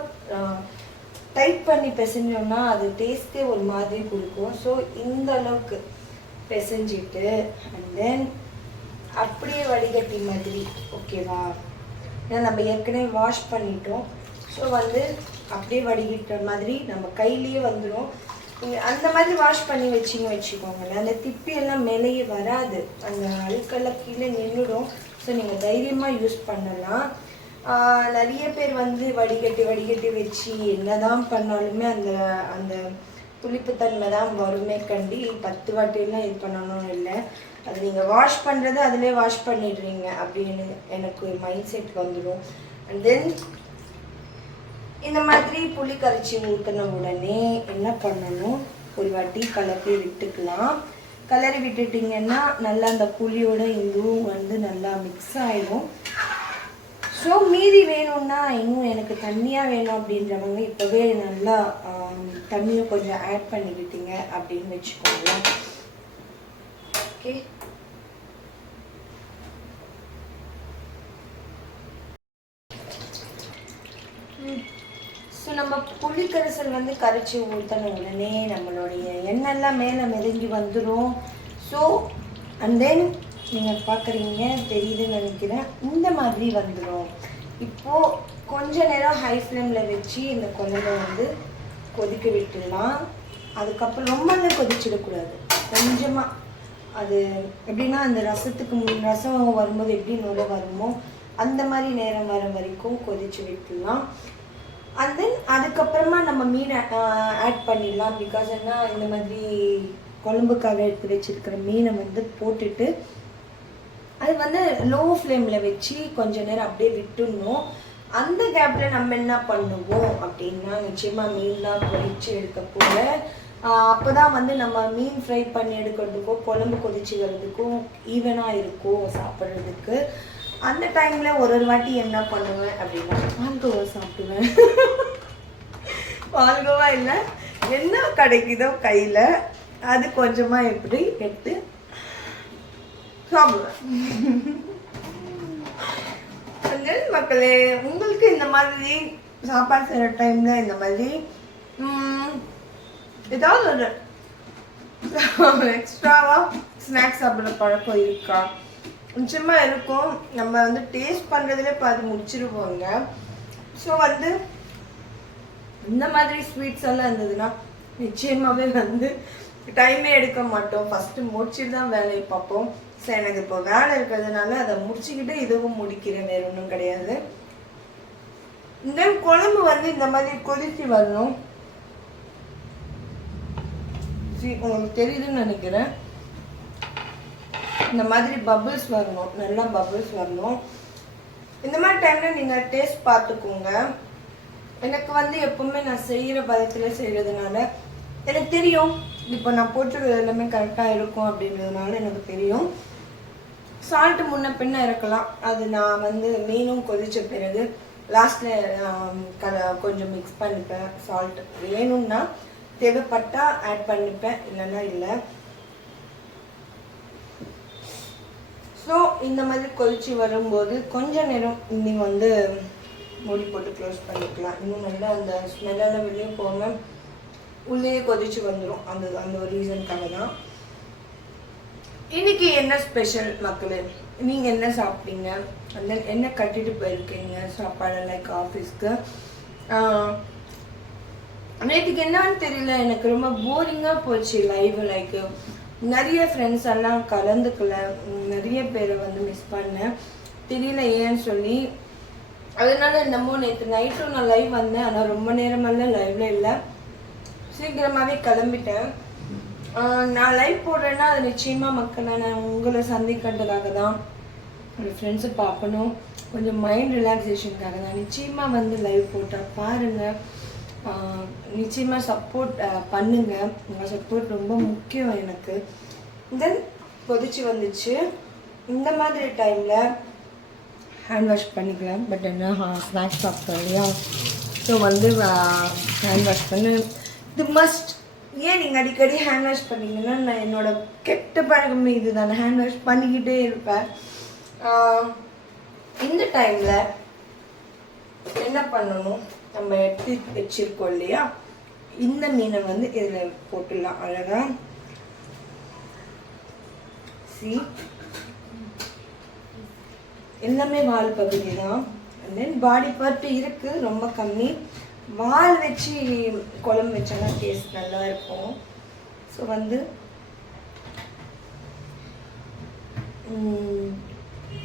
டைட் பண்ணி பிசைஞ்சோம்னா அது டேஸ்ட்டே ஒரு மாதிரி கொடுக்கும். ஸோ இந்த அளவுக்கு பிசைஞ்சிட்டு அண்ட் தென் அப்படியே வடிகட்டி மாதிரி ஓகேவா. ஏன்னா நம்ம ஏற்கனவே வாஷ் பண்ணிட்டோம். ஸோ வந்து அப்படியே வடிகிட்ட மாதிரி நம்ம கையிலேயே வந்துடும். நீங்கள் அந்த மாதிரி வாஷ் பண்ணி வச்சுக்கோங்களேன், அந்த திப்பியெல்லாம் மேலேயே வராது, அந்த அழுக்கெல்லாம் கீழே நின்றுடும். ஸோ நீங்கள் தைரியமாக யூஸ் பண்ணலாம். நிறைய பேர் வந்து வடிகட்டி வச்சு என்னதான் பண்ணாலுமே அந்த அந்த புளிப்புத்தன்மை தான் வருமே கண்டி 10 வாட்டியெல்லாம் இது பண்ணணும்னு இல்லை. அது நீங்கள் வாஷ் பண்ணுறது அதிலே வாஷ் பண்ணிடுறீங்க அப்படின்னு எனக்கு மைண்ட் செட் வந்துடும். அண்ட் தென் இந்த மாதிரி புளி கரைச்சி ஊற்றின உடனே என்ன பண்ணணும், ஒரு வாட்டி கலக்கி விட்டுக்கலாம். கலரி விட்டுட்டிங்கன்னா நல்லா அந்த புளியோட இதுவும் வந்து நல்லா மிக்ஸ் ஆகிடும். ஸோ மீதி வேணும்னா இன்னும் எனக்கு தண்ணியாக வேணும் அப்படின்றவங்க இப்போவே நல்லா தண்ணியை கொஞ்சம் ஆட் பண்ணிக்கிட்டீங்க அப்படின்னு வச்சுக்கோங்களேன். ஓகே, ஸோ நம்ம புளிக்கரைசல் வந்து கரைச்சி ஊற்றின உடனே நம்மளுடைய எண்ணெய்லாம் மேலே மிதங்கி வந்துடும். ஸோ அண்ட் தென் நீங்கள் பார்க்குறீங்க தெரியுதுன்னு நினைக்கிறேன், இந்த மாதிரி வந்துடும். இப்போது கொஞ்ச நேரம் ஹை ஃப்ளேமில் வச்சு இந்த குழம்பை வந்து கொதிக்க விட்டுடலாம். அதுக்கப்புறம் ரொம்ப கொதிச்சிடக்கூடாது, கொஞ்சமாக. அது எப்படின்னா அந்த ரசம் வரும்போது எப்படி நுரை வருமோ அந்த மாதிரி நேரம் வர வரைக்கும் கொதிச்சு விட்டுடலாம். அண்ட் தென் அதுக்கப்புறமா நம்ம மீன் ஆட் பண்ணிடலாம். பிகாஸ் என்ன இந்த மாதிரி குழம்புக்காக எடுத்து வச்சுருக்கிற மீனை வந்து போட்டுட்டு அது வந்து லோ ஃப்ளேமில் வச்சு கொஞ்சம் நேரம் அப்படியே விட்டுடணும். அந்த கேப்பில் நம்ம என்ன பண்ணுவோம் அப்படின்னா நிச்சயமாக மீன்லாம் பொரிச்சு எடுக்க போல அப்போ தான் வந்து நம்ம மீன் ஃப்ரை பண்ணி எடுக்கிறதுக்கும் குழம்பு கொதிச்சு வர்றதுக்கும் ஈவனாக இருக்கும் சாப்பிட்றதுக்கு. அந்த டைமில் ஒரு வாட்டி என்ன பண்ணுவேன் அப்படின்னா பால்கோவா சாப்பிடுவேன். பால்கோவா இல்லை என்ன கிடைக்குதோ கையில் அது கொஞ்சமாக எப்படி எடுத்து சாப்பிடுவேன். மக்களே, உங்களுக்கு இந்த மாதிரி சாப்பாடு செய்கிற டைமில் இந்த மாதிரி ஏதாவது ஒரு எக்ஸ்ட்ராவாக ஸ்நாக்ஸ் சாப்பிட்ற பழக்கம் இருக்கா? நிச்சயமாக இருக்கும். நம்ம வந்து டேஸ்ட் பண்ணுறதுலே பார்த்து முடிச்சிருவோங்க. ஸோ வந்து இந்த மாதிரி ஸ்வீட்ஸ் எல்லாம் இருந்ததுன்னா நிச்சயமாகவே வந்து டைமே எடுக்க மாட்டோம், ஃபஸ்ட்டு முடிச்சுட்டு தான் வேலையை பார்ப்போம். ஸோ எனக்கு இப்போ வேலை இருக்கிறதுனால அதை முடிச்சுக்கிட்டு இதுவும் முடிக்கிறேன், வேறு ஒன்றும் கிடையாது. இந்த குழம்பு வந்து இந்த மாதிரி கொதிச்சு வரணும். உங்களுக்கு தெரியுதுன்னு நினைக்கிறேன். இந்த மாதிரி பபிள்ஸ் வரணும், நல்லா பபிள்ஸ் வரணும். இந்த மாதிரி டைமில் நீங்கள் டேஸ்ட் பார்த்துக்கோங்க. எனக்கு வந்து எப்பவுமே நான் செய்கிற பதத்தில் செய்கிறதுனால எனக்கு தெரியும் இப்போ நான் போட்டுறது எல்லாமே கரெக்டாக இருக்கும் அப்படின்றதுனால எனக்கு தெரியும். சால்ட்டு முன்ன பின்ன இருக்கலாம். அது நான் வந்து மீனும் கொதித்த பிறகு லாஸ்ட்டில் கொஞ்சம் மிக்ஸ் பண்ணிப்பேன். சால்ட் வேணும்னா தேவைப்பட்டால் ஆட் பண்ணிப்பேன், இல்லைன்னா இல்லை. ஸோ இந்த மாதிரி கொதிச்சு வரும்போது கொஞ்ச நேரம் நீங்கள் வந்து மூடி போட்டு க்ளோஸ் பண்ணிக்கலாம். இன்னும் நல்லா அந்த ஸ்மெல்லெல்லாம் வெளியே போகாமல் உள்ளே கொதிச்சு வந்துடும். அந்த ஒரு ரீசனுக்காக தான். இன்னைக்கு என்ன ஸ்பெஷல் மக்களே? நீங்கள் என்ன சாப்பிட்டீங்க? அந்த என்ன கட்டிட்டு போயிருக்கீங்க சாப்பாடு லைக் ஆஃபீஸ்க்கு? நேற்றுக்கு என்னன்னு தெரியல, எனக்கு ரொம்ப போரிங்காக போச்சு லைவ். லைக் நிறைய ஃப்ரெண்ட்ஸ் எல்லாம் கலந்துக்கல, நிறைய பேரை வந்து மிஸ் பண்ணேன். தெரியல ஏன்னு சொல்லி. அதனால என்னமோ நேற்று நைட்டும் நான் லைவ் வந்தேன், ஆனால் ரொம்ப நேரமெல்லாம் லைவ்ல இல்லை, சீக்கிரமாகவே கிளம்பிட்டேன். நான் லைவ் போடுறேன்னா அது நிச்சயமாக மக்களை நான் உங்களை சந்திக்கிறதுக்காக தான், என்னோடய ஃப்ரெண்ட்ஸை பார்க்கணும், கொஞ்சம் மைண்ட் ரிலாக்ஸேஷனுக்காக தான். நிச்சயமாக வந்து லைவ் போட்டால் பாருங்கள், நிச்சயமாக சப்போர்ட் பண்ணுங்கள். உங்கள் சப்போர்ட் ரொம்ப முக்கியம் எனக்கு. தென் கொதிச்சு வந்துச்சு. இந்த மாதிரி டைமில் ஹேண்ட் வாஷ் பண்ணிக்கலாம். பட் என்ன ஸ்நாக்ஸ் சாப்பிட்டோம் இல்லையா, ஸோ வந்து ஹேண்ட் வாஷ் பண்ணு இது மஸ்ட். ஏன் நீங்கள் அடிக்கடி ஹேண்ட் வாஷ் பண்ணிங்கன்னா, நான் என்னோடய கெட்ட பழக்கமே இது தானே, ஹேண்ட் வாஷ் பண்ணிக்கிட்டே இருப்பேன். இந்த டைமில் என்ன பண்ணணும், நம்ம எடுத்து வச்சுருக்கோம் இல்லையா, இந்த மீனை வந்து இதில் போட்டுடலாம் அழகாக. எல்லாமே வால் பகுதி தான். அண்ட் தென் பாடி பார்ட் இருக்குது ரொம்ப கம்மி. வால் வச்சு குழம்பு வச்சோன்னா டேஸ்ட் நல்லா இருக்கும். ஸோ வந்து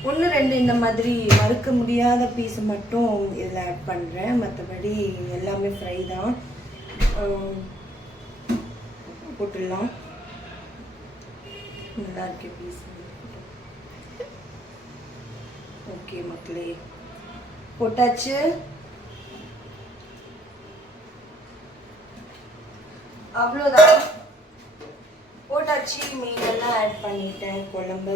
ஒன்று ரெண்டு இந்த மாதிரி மறுக்க முடியாத பீஸை மட்டும் இதில் ஆட் பண்ணுறேன். மற்றபடி எல்லாமே ஃப்ரை தான். போட்டுடலாம். நல்லா இருக்கு பீஸ். ஓகே மக்களே, போட்டாச்சு. அவ்வளோதான், போட்டாச்சு. மீனெல்லாம் ஆட் பண்ணிட்டேன். குழம்பு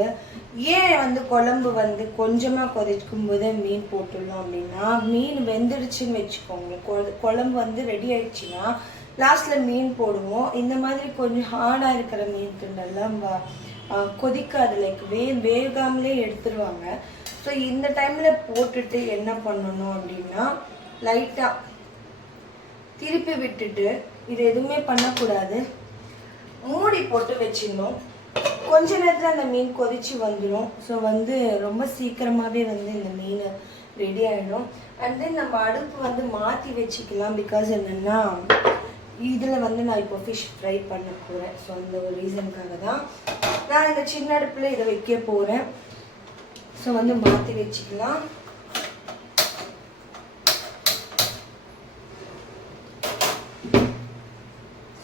ஏன் வந்து குழம்பு வந்து கொஞ்சமாக கொதிக்கும் போதே மீன் போட்டுடலாம் அப்படின்னா, மீன் வெந்துடுச்சுன்னு வச்சுக்கோங்க, குழம்பு வந்து ரெடி ஆயிடுச்சுன்னா லாஸ்ட்டில் மீன் போடுவோம். இந்த மாதிரி கொஞ்சம் ஹார்டாக இருக்கிற மீன் துண்டெல்லாம் கொதிக்காது, லைக் வேகாமலே எடுத்துருவாங்க. ஸோ இந்த டைமில் போட்டுட்டு என்ன பண்ணணும் அப்படின்னா, லைட்டாக திருப்பி விட்டுட்டு, இது எதுவுமே பண்ணக்கூடாது, மூடி போட்டு வச்சிடணும். கொஞ்ச நேரத்தில் அந்த மீன் கொதிச்சு வந்துடும். ஸோ வந்து ரொம்ப சீக்கிரமாகவே வந்து இந்த மீன் ரெடி ஆகிடும். அண்ட் தென் நம்ம அடுப்பு வந்து மாற்றி வச்சுக்கலாம். பிகாஸ் என்னென்னா, இதில் வந்து நான் இப்போ ஃபிஷ் ஃப்ரை பண்ண போகிறேன். ஸோ அந்த ஒரு ரீசனுக்காக தான் நான் இந்த சின்ன அடுப்பில் இதை வைக்க போகிறேன். ஸோ வந்து மாற்றி வச்சுக்கலாம்.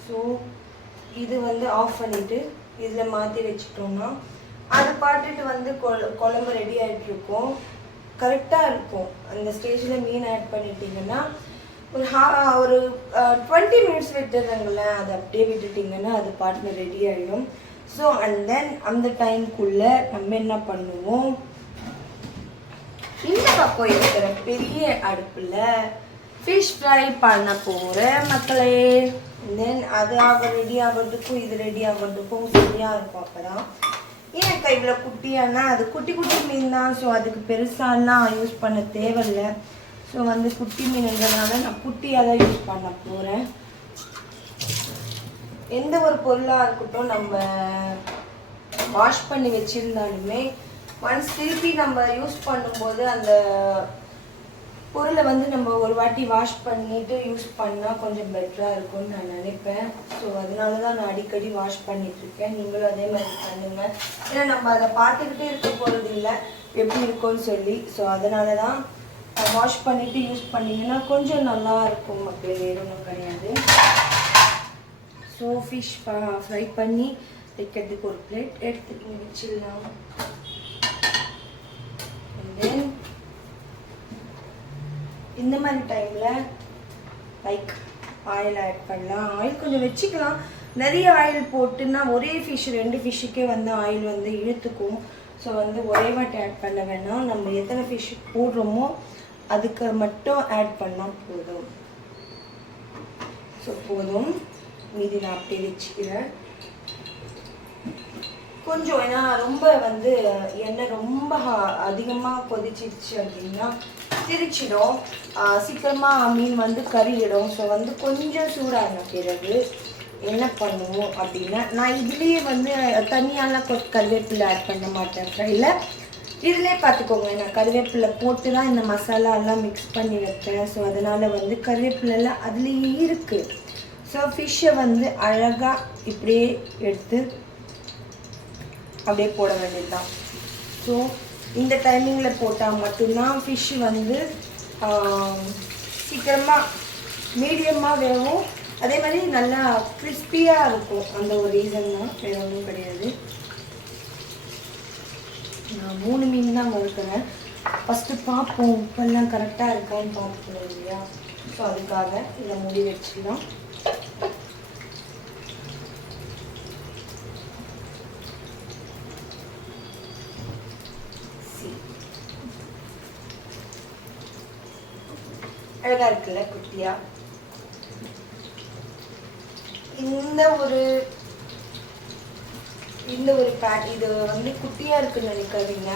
ஸோ இது வந்து ஆஃப் பண்ணிவிட்டு இதில் மாற்றி வச்சுட்டோம்னா அது பாட்டுட்டு வந்து குழம்பு ரெடி ஆகிட்டு இருக்கும், கரெக்டாக இருக்கும். அந்த ஸ்டேஜில் மீன் ஆட் பண்ணிட்டீங்கன்னா ஒரு 20 மினிட்ஸ் விட்டுறங்களேன், அதை அப்படியே விட்டுட்டிங்கன்னா அது பாட்டுல ரெடி ஆகிடும். ஸோ அண்ட் தென் அந்த டைம்குள்ளே நம்ம என்ன பண்ணுவோம், இந்த பக்கம் இருக்கிற பெரிய அடுப்பில் ஃபிஷ் ஃப்ரை பண்ண போகிறேன் மக்களே. தென் அது ரெடி ஆகிறதுக்கும் இது ரெடி ஆகிறதுக்கும் சரியாக இருக்கும். அப்போ தான் ஏன் இவ்வளோ குட்டியானா, அது குட்டி குட்டி மீன் தான். ஸோ அதுக்கு பெருசாலாம் யூஸ் பண்ண தேவையில்லை. ஸோ வந்து குட்டி மீன்ன்றதுனால நான் குட்டியாக தான் யூஸ் பண்ண போகிறேன். எந்த ஒரு பொருளாக இருக்கட்டும், நம்ம வாஷ் பண்ணி வச்சுருந்தாலுமே ஒன்ஸ் திருப்பி நம்ம யூஸ் பண்ணும்போது அந்த பொருளை வந்து நம்ம ஒரு வாட்டி வாஷ் பண்ணிவிட்டு யூஸ் பண்ணால் கொஞ்சம் பெட்டராக இருக்கும்னு நான் நினைப்பேன். ஸோ அதனால தான் நான் அடிக்கடி வாஷ் பண்ணிகிட்ருக்கேன். நீங்களும் அதே மாதிரி பண்ணுங்கள். ஏன்னா நம்ம அதை பார்த்துக்கிட்டே இருக்க போகிறது இல்லை எப்படி இருக்கும்னு சொல்லி. ஸோ அதனால தான் வாஷ் பண்ணிவிட்டு யூஸ் பண்ணிங்கன்னா கொஞ்சம் நல்லா இருக்கும் மக்கள், வேறு ஒன்றும் கிடையாது. ஸோ ஃபிஷ் ஃப்ரை பண்ணி வைக்கிறதுக்கு ஒரு பிளேட் எடுத்துட்டு வச்சிடலாம். தென் இந்த மாதிரி டைமில் லைக் ஆயில் ஆட் பண்ணலாம். ஆயில் கொஞ்சம் வச்சுக்கலாம். நிறைய ஆயில் போட்டுன்னா ஒரே ஃபிஷ் 2 ஃபிஷ்ஷுக்கே வந்து ஆயில் வந்து இழுத்துக்கும். ஸோ வந்து ஒரே வாட்டி ஆட் பண்ண வேணாம். நம்ம எத்தனை ஃபிஷ் போடுறோமோ அதுக்கு மட்டும் ஆட் பண்ணால் போதும். ஸோ போதும், மீதி நான் அப்படியே வச்சுக்கிறேன். கொஞ்சம் ஏன்னா ரொம்ப வந்து எண்ணெய் ரொம்ப அதிகமாக கொதிச்சிடுச்சு அப்படின்னா திரிச்சிடும், சீக்கிரமாக மீன் வந்து கறியிடும். ஸோ வந்து கொஞ்சம் சூடான பிறகு என்ன பண்ணுவோம் அப்படின்னா, நான் இதுலேயே வந்து தனியாலாம் கருவேப்பிலை ஆட் பண்ண மாட்டேன் ஃப்ரையில். இதிலே பார்த்துக்கோங்க, நான் கருவேப்பிலை போட்டு தான் இந்த மசாலா எல்லாம் மிக்ஸ் பண்ணி வைப்பேன். ஸோ அதனால் வந்து கருவேப்பிலெல்லாம் அதுலேயே இருக்குது. ஸோ ஃபிஷ்ஷை வந்து அழகாக இப்படியே எடுத்து அப்படியே போட வேண்டியது தான். ஸோ இந்த டைமிங்கில் போட்டால் மட்டும்தான் ஃபிஷ்ஷு வந்து சீக்கிரமாக மீடியமாக வேகும், அதே மாதிரி நல்லா கிறிஸ்பியாக இருக்கும். அந்த ஒரு ரீசன் தான், வேறு ஒன்றும் கிடையாது. நான் 3 மீன் தான் வறுக்கிறேன். ஃபஸ்ட்டு பார்ப்போம் உப்பெல்லாம் கரெக்டாக இருக்கான்னு பார்த்துக்கணும் இல்லையா. ஸோ அதுக்காக இதை மூடி வச்சுக்கலாம். அழகா இருக்குல்ல குட்டியா. இந்த ஒரு பேட் இது வந்து குட்டியா இருக்குன்னு நினைக்காதீங்க.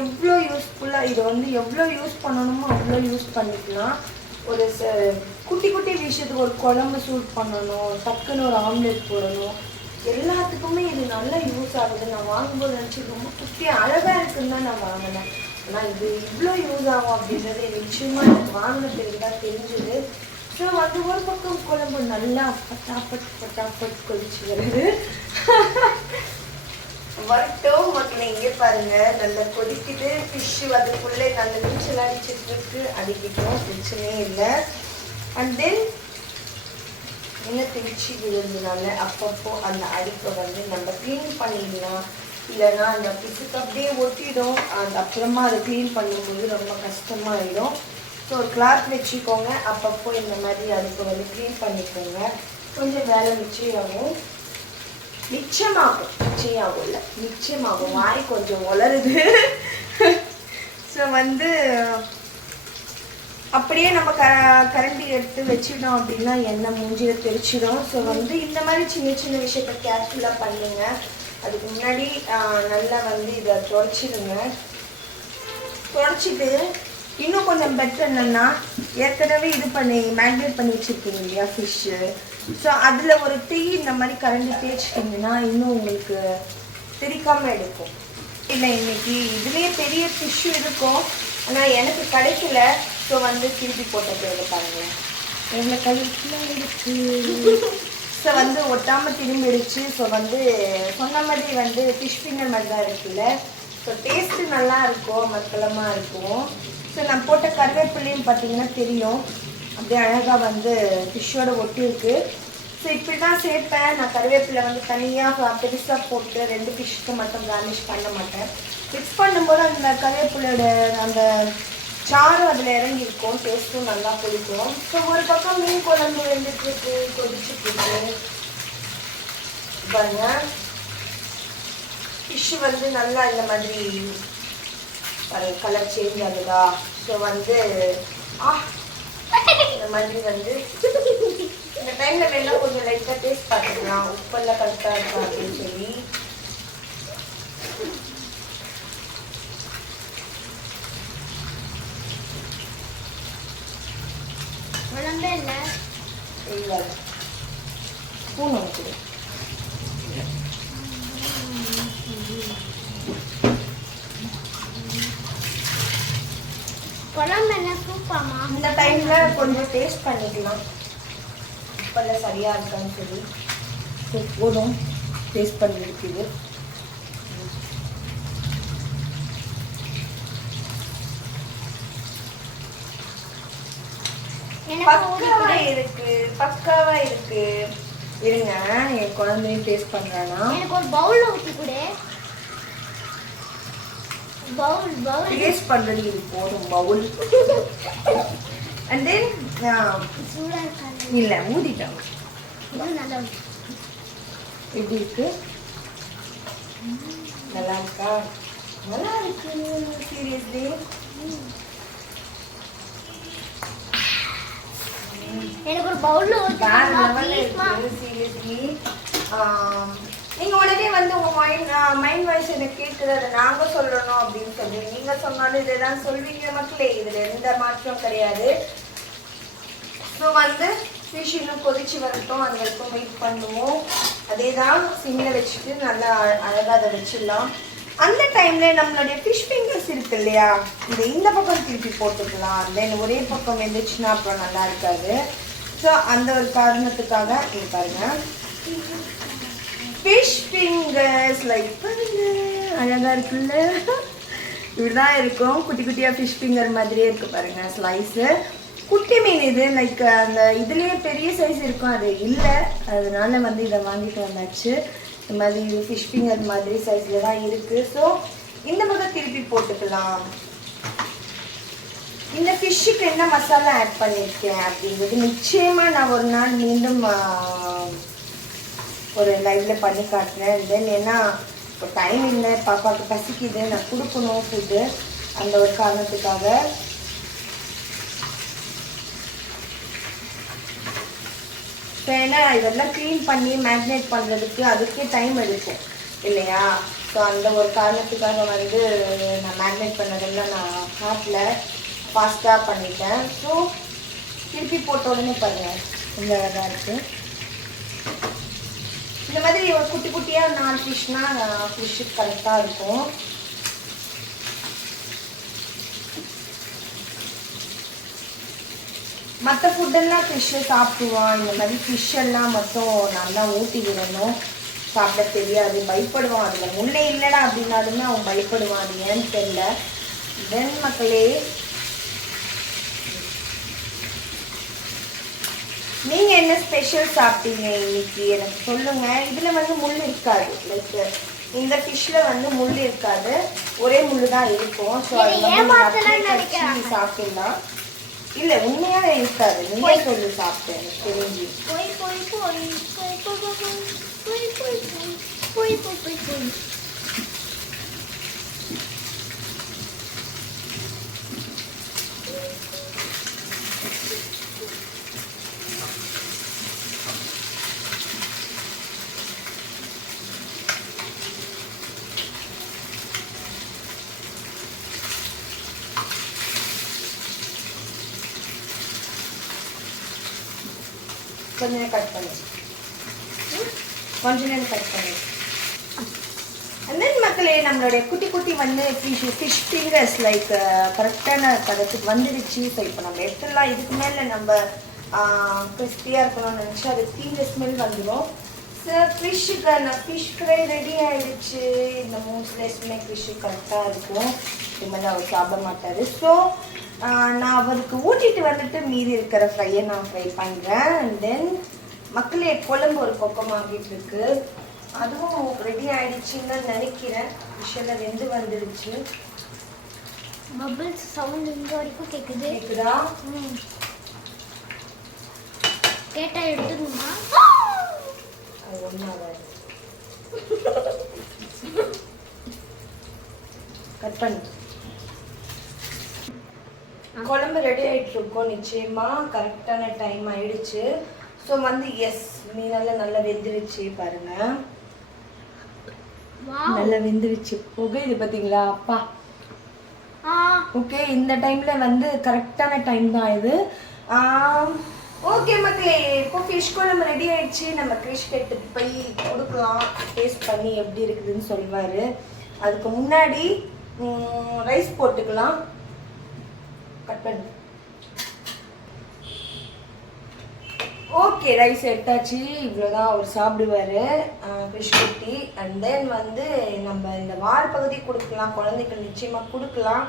எவ்வளோ யூஸ்ஃபுல்லாக இதை வந்து எவ்வளோ யூஸ் பண்ணணுமோ அவ்வளோ யூஸ் பண்ணிக்கலாம். ஒரு குட்டி குட்டி விஷயத்துக்கு ஒரு குழம்பு சூட் பண்ணணும், டக்குன்னு ஒரு ஆம்லெட் போடணும், எல்லாத்துக்குமே இது நல்லா யூஸ் ஆகுது. நான் வாங்கும்போது நினச்சி ரொம்ப குட்டியாக அழகாக இருக்குன்னு தான் நான் வாங்கினேன். ஆனால் இது இவ்வளோ யூஸ் ஆகும் அப்படின்றது நிச்சயமாக எனக்கு வாங்கின பிறகு தான் தெரிஞ்சுது. ஸோ வந்து ஒரு பக்கம் குழம்பு நல்லா பட்டாப்பட் கொதிச்சு வருது. வரட்டும் மக்களே, இங்கே பாருங்க நல்லா கொதிக்குது. ஃபிஷ்ஷு அதுக்குள்ளே நல்ல நீச்சல் அடிச்சுட்டு இருக்கு. அடிக்கிட்டோம், பிரச்சனையே இல்லை. அண்ட் தென் என்ன திருச்சி விழுந்ததுனால அப்பப்போ அந்த அடிப்பை வந்து நம்ம க்ளீன் பண்ணிடலாம். இல்லைன்னா அந்த பிசுக்கு அப்படியே ஒட்டிடும். அது அப்புறமா அதை க்ளீன் பண்ணும்போது ரொம்ப கஷ்டமாகிடும். ஸோ ஒரு கிளாத் வச்சுக்கோங்க, அப்பப்போ இந்த மாதிரி அதுக்கு வந்து க்ளீன் பண்ணிக்கோங்க. கொஞ்சம் வேலை நிச்சயமாகும், இல்லை நிச்சயமாகும். வாய் கொஞ்சம் வளருது. ஸோ வந்து அப்படியே நம்ம கரண்டி எடுத்து வச்சிடணும் அப்படின்னா எண்ணெய் மூஞ்சியில் தெரிச்சிடும். ஸோ வந்து இந்த மாதிரி சின்ன சின்ன விஷயத்த கேர்ஃபுல்லாக பண்ணுங்க. அதுக்கு முன்னாடி நல்லா வந்து இதை துடைச்சிடுங்க. துடைச்சிட்டு இன்னும் கொஞ்சம் பெட்டர் என்னென்னா, ஏற்கனவே இது பண்ணி மேக்னேட் பண்ணி வச்சுருக்கீங்க இல்லையா ஃபிஷ்ஷு. ஸோ அதில் ஒரு டீ இந்த மாதிரி கரண்டி தேய்ச்சிட்டிங்கன்னா இன்னும் உங்களுக்கு தெரிக்காமல் எடுக்கும். இல்லை இன்னைக்கு இதுலேயே பெரிய ஃபிஷ்ஷு இருக்கும், ஆனால் எனக்கு கிடைக்கல. ஸோ வந்து திருப்பி போட்ட பிறகு பாருங்களேன் எவ்வளோ கலர்ஃபுல்லாக இருக்குது. ஸோ வந்து ஒட்டாமல் திரும்பிடுச்சு. ஸோ வந்து சொன்ன மாதிரி வந்து ஃபிஷ் ஃபிங்கர் மாதிரி தான் இருக்குல்ல. ஸோ டேஸ்ட்டு நல்லா இருக்கும், மக்களமாக இருக்கும். ஸோ நான் போட்ட கருவேப்பிலையும் பார்த்தீங்கன்னா தெரியும், அப்படியே அழகாக வந்து ஃபிஷ்ஷோட ஒட்டி இருக்குது. ஸோ இப்படி தான் சேர்ப்பேன் நான். கருவேப்பிலை வந்து தனியாக பெருசாக போட்டு 2 ஃபிஷ்ஷுக்கு மட்டும் கார்னிஷ் பண்ண மாட்டேன். மிக்ஸ் பண்ணும்போது அந்த கருவேப்பிலையோட அந்த சாறும் அதில் இறங்கியிருக்கும், டேஸ்ட்டும் நல்லா பிடிக்கும். ஸோ ஒரு பக்கம் மீன் குழம்பு வெந்துட்டுருக்கு, கொதிச்சுட்ருக்கு பாருங்க. ஃபிஷ்ஷு வந்து நல்லா இந்த மாதிரி கலர் சேஞ்ச் ஆகுதா. ஸோ வந்து இந்த மாதிரி வந்து இந்த டைமில் வேணால் கொஞ்சம் லைட்டாக டேஸ்ட் பார்த்துக்கலாம், உப்பெல்லாம் கரெக்டாக இருக்கா அப்படின்னு சொல்லி. ஸ்பூன் வச்சுடு. இந்த டைம்ல கொஞ்சம் டேஸ்ட் பண்ணிக்கலாம், உப்பெல்லாம் சரியா இருக்கான்னு சொல்லி. ஸோ போதும், டேஸ்ட் பண்ணி இருக்குது. பக்காவா இருக்கு. இருங்க, என் குழந்தையும் டேஸ்ட் பண்றானா. எனக்கு ஒரு பவுல்ல ஊத்தி கொடு. பவுல் டேஸ்ட் பண்றது இது போதும். பவுல் and then சூடா இருக்கா? இல்ல, ஊதிட்டேன். இது நல்லா எப்படி இருக்கு? நல்லா இருக்கா? நல்லா இருக்கு. சீரியஸ்லி எனக்கு ஒரு பவுல்ல ஊத்தி சீரியஸ்லி. நீங்க உடனே வந்து உங்க மைண்ட் வாய்ஸ் எனக்கு கேட்குது, அதை நாங்க சொல்லணும் அப்படின்னு சொல்லி நீங்க சொன்னாலும் இதெல்லாம் சொல்வீங்க மக்களே. இதுல எந்த மாற்றம் கிடையாது. ஸோ வந்து ஃபிஷ் இன்னும் கொதிச்சு வரட்டும், அது வரைக்கும் வெயிட் பண்ணுவோம். அதே தான் சிம்மில் வச்சுட்டு நல்லா அழகாக அதை வச்சிடலாம். அந்த டைம்ல நம்மளுடைய ஃபிஷ் ஃபிங்கர்ஸ் இருக்கு இல்லையா, இந்த பக்கம் திருப்பி போட்டுக்கலாம். தென் ஒரே பக்கம் வெந்துச்சுன்னா அப்புறம் நல்லா இருக்காது. ஸோ அந்த ஒரு காரணத்துக்காக இது பாருங்க, ஃபிஷ் ஃபிங்கர்ஸ் லைக் பாருங்க, அழகா இருக்குல்ல. இப்படிதான் இருக்கும், குட்டி குட்டியா ஃபிஷ் ஃபிங்கர் மாதிரியே இருக்கு பாருங்க. ஸ்லைஸு குட்டி மீன் இது, லைக் அந்த இதுலேயே பெரிய சைஸ் இருக்கும், அது இல்லை. அதனால வந்து இதை வாங்கிட்டு வந்தாச்சு. இந்த மாதிரி ஃபிஷ் ஃபிங்கர் மாதிரி சைஸில் தான் இருக்குது. ஸோ இந்த பக்கம் திருப்பி போட்டுக்கலாம். இந்த ஃபிஷ்ஷுக்கு என்ன மசாலா ஆட் பண்ணியிருக்கேன் அப்படிங்கிறது நிச்சயமாக நான் ஒரு நாள் மீண்டும் ஒரு லைவில் பண்ணி காட்டுறேன். தென் ஏன்னா இப்போ டைம் இல்லை, பாப்பாவுக்கு பசிக்குது, நான் கொடுக்கணும் ஃபுட்டு, அந்த ஒரு காரணத்துக்காக. ஸோ ஏன்னா இதெல்லாம் க்ளீன் பண்ணி மேக்னேட் பண்ணுறதுக்கு அதுக்கே டைம் எடுக்கும் இல்லையா. ஸோ அந்த ஒரு காரணத்துக்காக வந்து நான் மேக்னேட் பண்ணதெல்லாம் நான் ஹாட்டில் ஃபாஸ்ட்டாக பண்ணிட்டேன். ஸோ திருப்பி போட்ட உடனே பாருங்கள் இந்த அழகாக இருக்குது. இந்த மாதிரி ஒரு குட்டி குட்டியாக 4 ஃபிஷ்னால் ஃபிஷ்ஷு கரெக்டாக இருக்கும். மற்ற ஃபுட்டெல்லாம் ஃபிஷ்ஷு சாப்பிடுவான். இந்த மாதிரி ஃபிஷ்ஷெல்லாம் மட்டும் நல்லா ஊட்டி விடணும். சாப்பிட தெரியாது, பயப்படுவான். அதில் முன்னே இல்லைடா அப்படின்னாலுமே அவன் பயப்படுவான். அது ஏன்னு தெரியல. தென் மக்களே, நீங்கள் என்ன ஸ்பெஷல் சாப்பிட்டீங்க இன்னைக்கு எனக்கு சொல்லுங்கள். இதில் வந்து முள் இருக்காது, லைக் இந்த ஃபிஷ்ஷில் வந்து முள் இருக்காது, ஒரே முள் தான் இருக்கும். ஸோ அது வந்து சாப்பிடலாம். இல்லை உண்மையாக இருக்காது, நீங்களே சொல்லி சாப்பிட்டேன் எனக்கு தெரிஞ்சு. கொஞ்ச நேரம் கட் பண்ணி அண்ட் தென் மக்களே, நம்மளுடைய குட்டி குட்டி வந்து ஃபிஷ் ஃபிங்கர்ஸ் லைக் கரெக்டான பதத்துக்கு வந்துடுச்சு. ஸோ இப்போ நம்ம எடுத்துடலாம். இதுக்கு மேலே நம்ம கிறிஸ்பியாக இருக்கணும்னு நினச்சி அது தீஞ்ச ஸ்மெல் வந்துடும். ஸோ ஃபிஷ்ஷுக்கான ஃபிஷ் ஃப்ரை ரெடி ஆகிடுச்சு. இந்த மோஸ்ட்லெஸ்மே ஃபிஷ்ஷு கரெக்டாக இருக்கும், இது மாதிரி அவர் சாப்பிட மாட்டார். ஸோ நான் அவருக்கு ஊட்டிட்டு வந்துட்டு மீதி இருக்கிற ஃப்ரையை நான் ஃப்ரை பண்ணுறேன். அண்ட் தென் மக்களே, குழம்பு ஒரு பக்கம் ஆகிட்டு இருக்கு, அதுவும் ரெடி ஆயிடுச்சுன்னு நினைக்கிறேன். ஃபிஷ்ஷெல்லாம் வெந்து வந்துடுச்சு. பபிள்ஸ் சவுண்ட் இங்க வரைக்கும் கேக்குதா? கேட்டா எடுத்துக்கணுமா? அது ஒன்றாவது கட் பண்ணு. குழம்பு ரெடி ஆகிட்டு இருக்கோம். நிச்சயமாக கரெக்டான டைம் ஆயிடுச்சு. ஸோ வந்து எஸ், மீனெல்லாம் நல்லா வெந்துருச்சு பாருங்க, நல்லா வெந்துருச்சு. ஓகே, இது பார்த்தீங்களா அப்பா? ஓகே, இந்த டைமில் வந்து கரெக்டான டைம் தான் இது. ஓகே மக்களே, இப்போ ஃபிஷ் குழம்பு ரெடி ஆயிடுச்சு. நம்ம கிறிஷ்க்கு எடுத்துட்டு போய் கொடுக்கலாம், டேஸ்ட் பண்ணி எப்படி இருக்குதுன்னு சொல்லுவார். அதுக்கு முன்னாடி ரைஸ் போட்டுக்கலாம். கட் பண்ணு. ஓகே, ரைஸ் எடுத்தாச்சு. இவ்வளோதான் அவர் சாப்பிடுவார், ஃபிஷ் குட்டி. அண்ட் தென் வந்து நம்ம இந்த வால் பகுதி கொடுக்கலாம், குழந்தைகள் நிச்சயமாக கொடுக்கலாம்.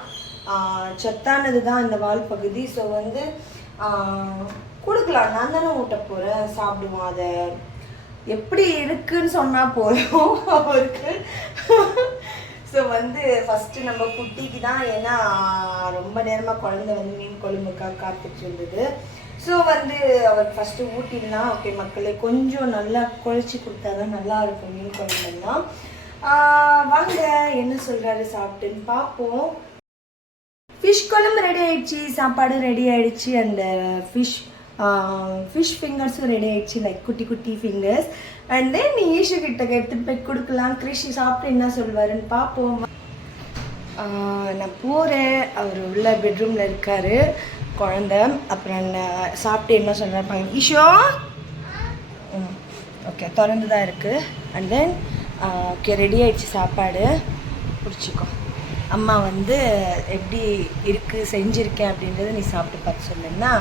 சத்தானது தான் இந்த வால் பகுதி. ஸோ வந்து கொடுக்கலாம். நான் தானே ஊட்ட போகிறேன், சாப்பிடுவோம். அதை எப்படி இருக்குன்னு சொன்னால் போதும் அவருக்கு. ஸோ வந்து ஃபஸ்ட்டு நம்ம குட்டிக்கு தான், ஏன்னா ரொம்ப நேரமாக குழந்தை வந்து மீன் குழம்புக்காக காத்துட்டு இருந்தது. ஸோ வந்து அவருக்கு ஃபஸ்ட்டு ஊட்டிடலாம். ஓகே மக்களே, கொஞ்சம் நல்லா குழச்சி கொடுத்தா தான் நல்லா இருக்கும் மீன் குழம்புலாம். வாங்க என்ன சொல்கிறாரு சாப்பிட்டுன்னு பார்ப்போம். ஃபிஷ் குழம்பு ரெடி ஆயிடுச்சு, சாப்பாடு ரெடி ஆயிடுச்சு, அந்த ஃபிஷ் ஃபிங்கர்ஸும் ரெடி ஆயிடுச்சு, லைக் குட்டி குட்டி ஃபிங்கர்ஸ். அண்ட் தென் ஈஷு கிட்ட எடுத்துகிட்டு போய் கொடுக்கலாம். கிருஷி சாப்பிட்டு என்ன சொல்வாருன்னு பார்ப்போம். நான் போகிறேன், அவர் உள்ள பெட்ரூமில் இருக்கார் குழந்த. அப்புறம் சாப்பிட்டு என்ன சொல்கிறாரு ஈஷோ. ஓகே, திறந்து தான் இருக்குது. அண்ட் தென் ஓகே, ரெடி ஆயிடுச்சு சாப்பாடு, பிடிச்சிக்கோ. அம்மா வந்து எப்படி இருக்குது செஞ்சுருக்கேன் அப்படின்றத நீ சாப்பிட்டு பார்த்து சொல்லுன்னா.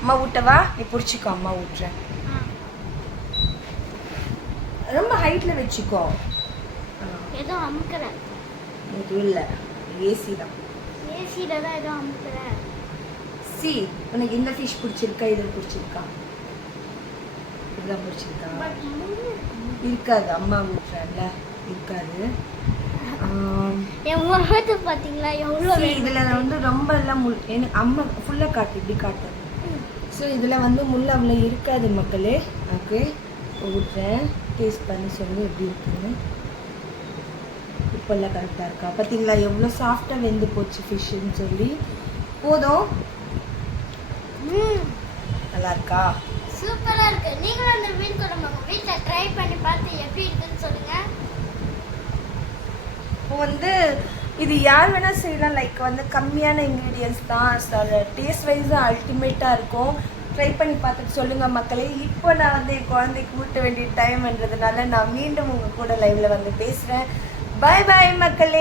அம்மா ஊட்டவா? நீ பிடிச்சிக்கோ, அம்மா ஊட்டுறேன். ரொம்ப ஹைட்டில் வச்சுக்கோ. ஏதோ அமுக்கிறேன். இது இல்லை, ஏசி தான். ஏசியில் தான் ஏதோ அமுக்கிறேன். சி, உனக்கு இந்த ஃபிஷ் பிடிச்சிருக்கா, இது பிடிச்சிருக்கா? இதுதான் பிடிச்சிருக்கா? இருக்காது, அம்மா ஊட்டுறேன்ல, இருக்காது. என் முகத்தை பார்த்தீங்களா எவ்வளோ? இதில் வந்து ரொம்ப எல்லாம் எனக்கு அம்மா ஃபுல்லாக காட்டு, இப்படி காட்டு. ஸோ இதில் வந்து முள் அவ்வளோ இருக்காது மக்களே. ஓகே, ஊட்டுறேன், டேஸ்ட் பண்ணி சொல்லி எப்படி இருக்குன்னு. இப்போல்லாம் கரெக்டாக இருக்கா? பார்த்தீங்களா எவ்வளோ சாஃப்டாக வெந்து போச்சு ஃபிஷ்ஷுன்னு சொல்லி. போதும், நல்லா இருக்கா? சூப்பராக இருக்கு. நீங்களும் அந்த மீன் குழம்பு உங்கள் வீட்டில் ட்ரை பண்ணி பார்த்து எப்படி இருக்குன்னு சொல்லுங்கள். இப்போ வந்து இது யார் வேணால் செய்யலாம். லைக் வந்து கம்மியான இன்க்ரீடியன்ஸ் தான், டேஸ்ட் வைஸாக அல்டிமேட்டாக இருக்கும். ட்ரை பண்ணி பார்த்துட்டு சொல்லுங்கள் மக்களே. இப்போ நான் வந்து என் குழந்தைக்கு ஊட்ட வேண்டிய டைம்ன்றதுனால நான் மீண்டும் உங்கள் கூட லைவில் வந்து பேசுகிறேன். பாய் பாய் மக்களே.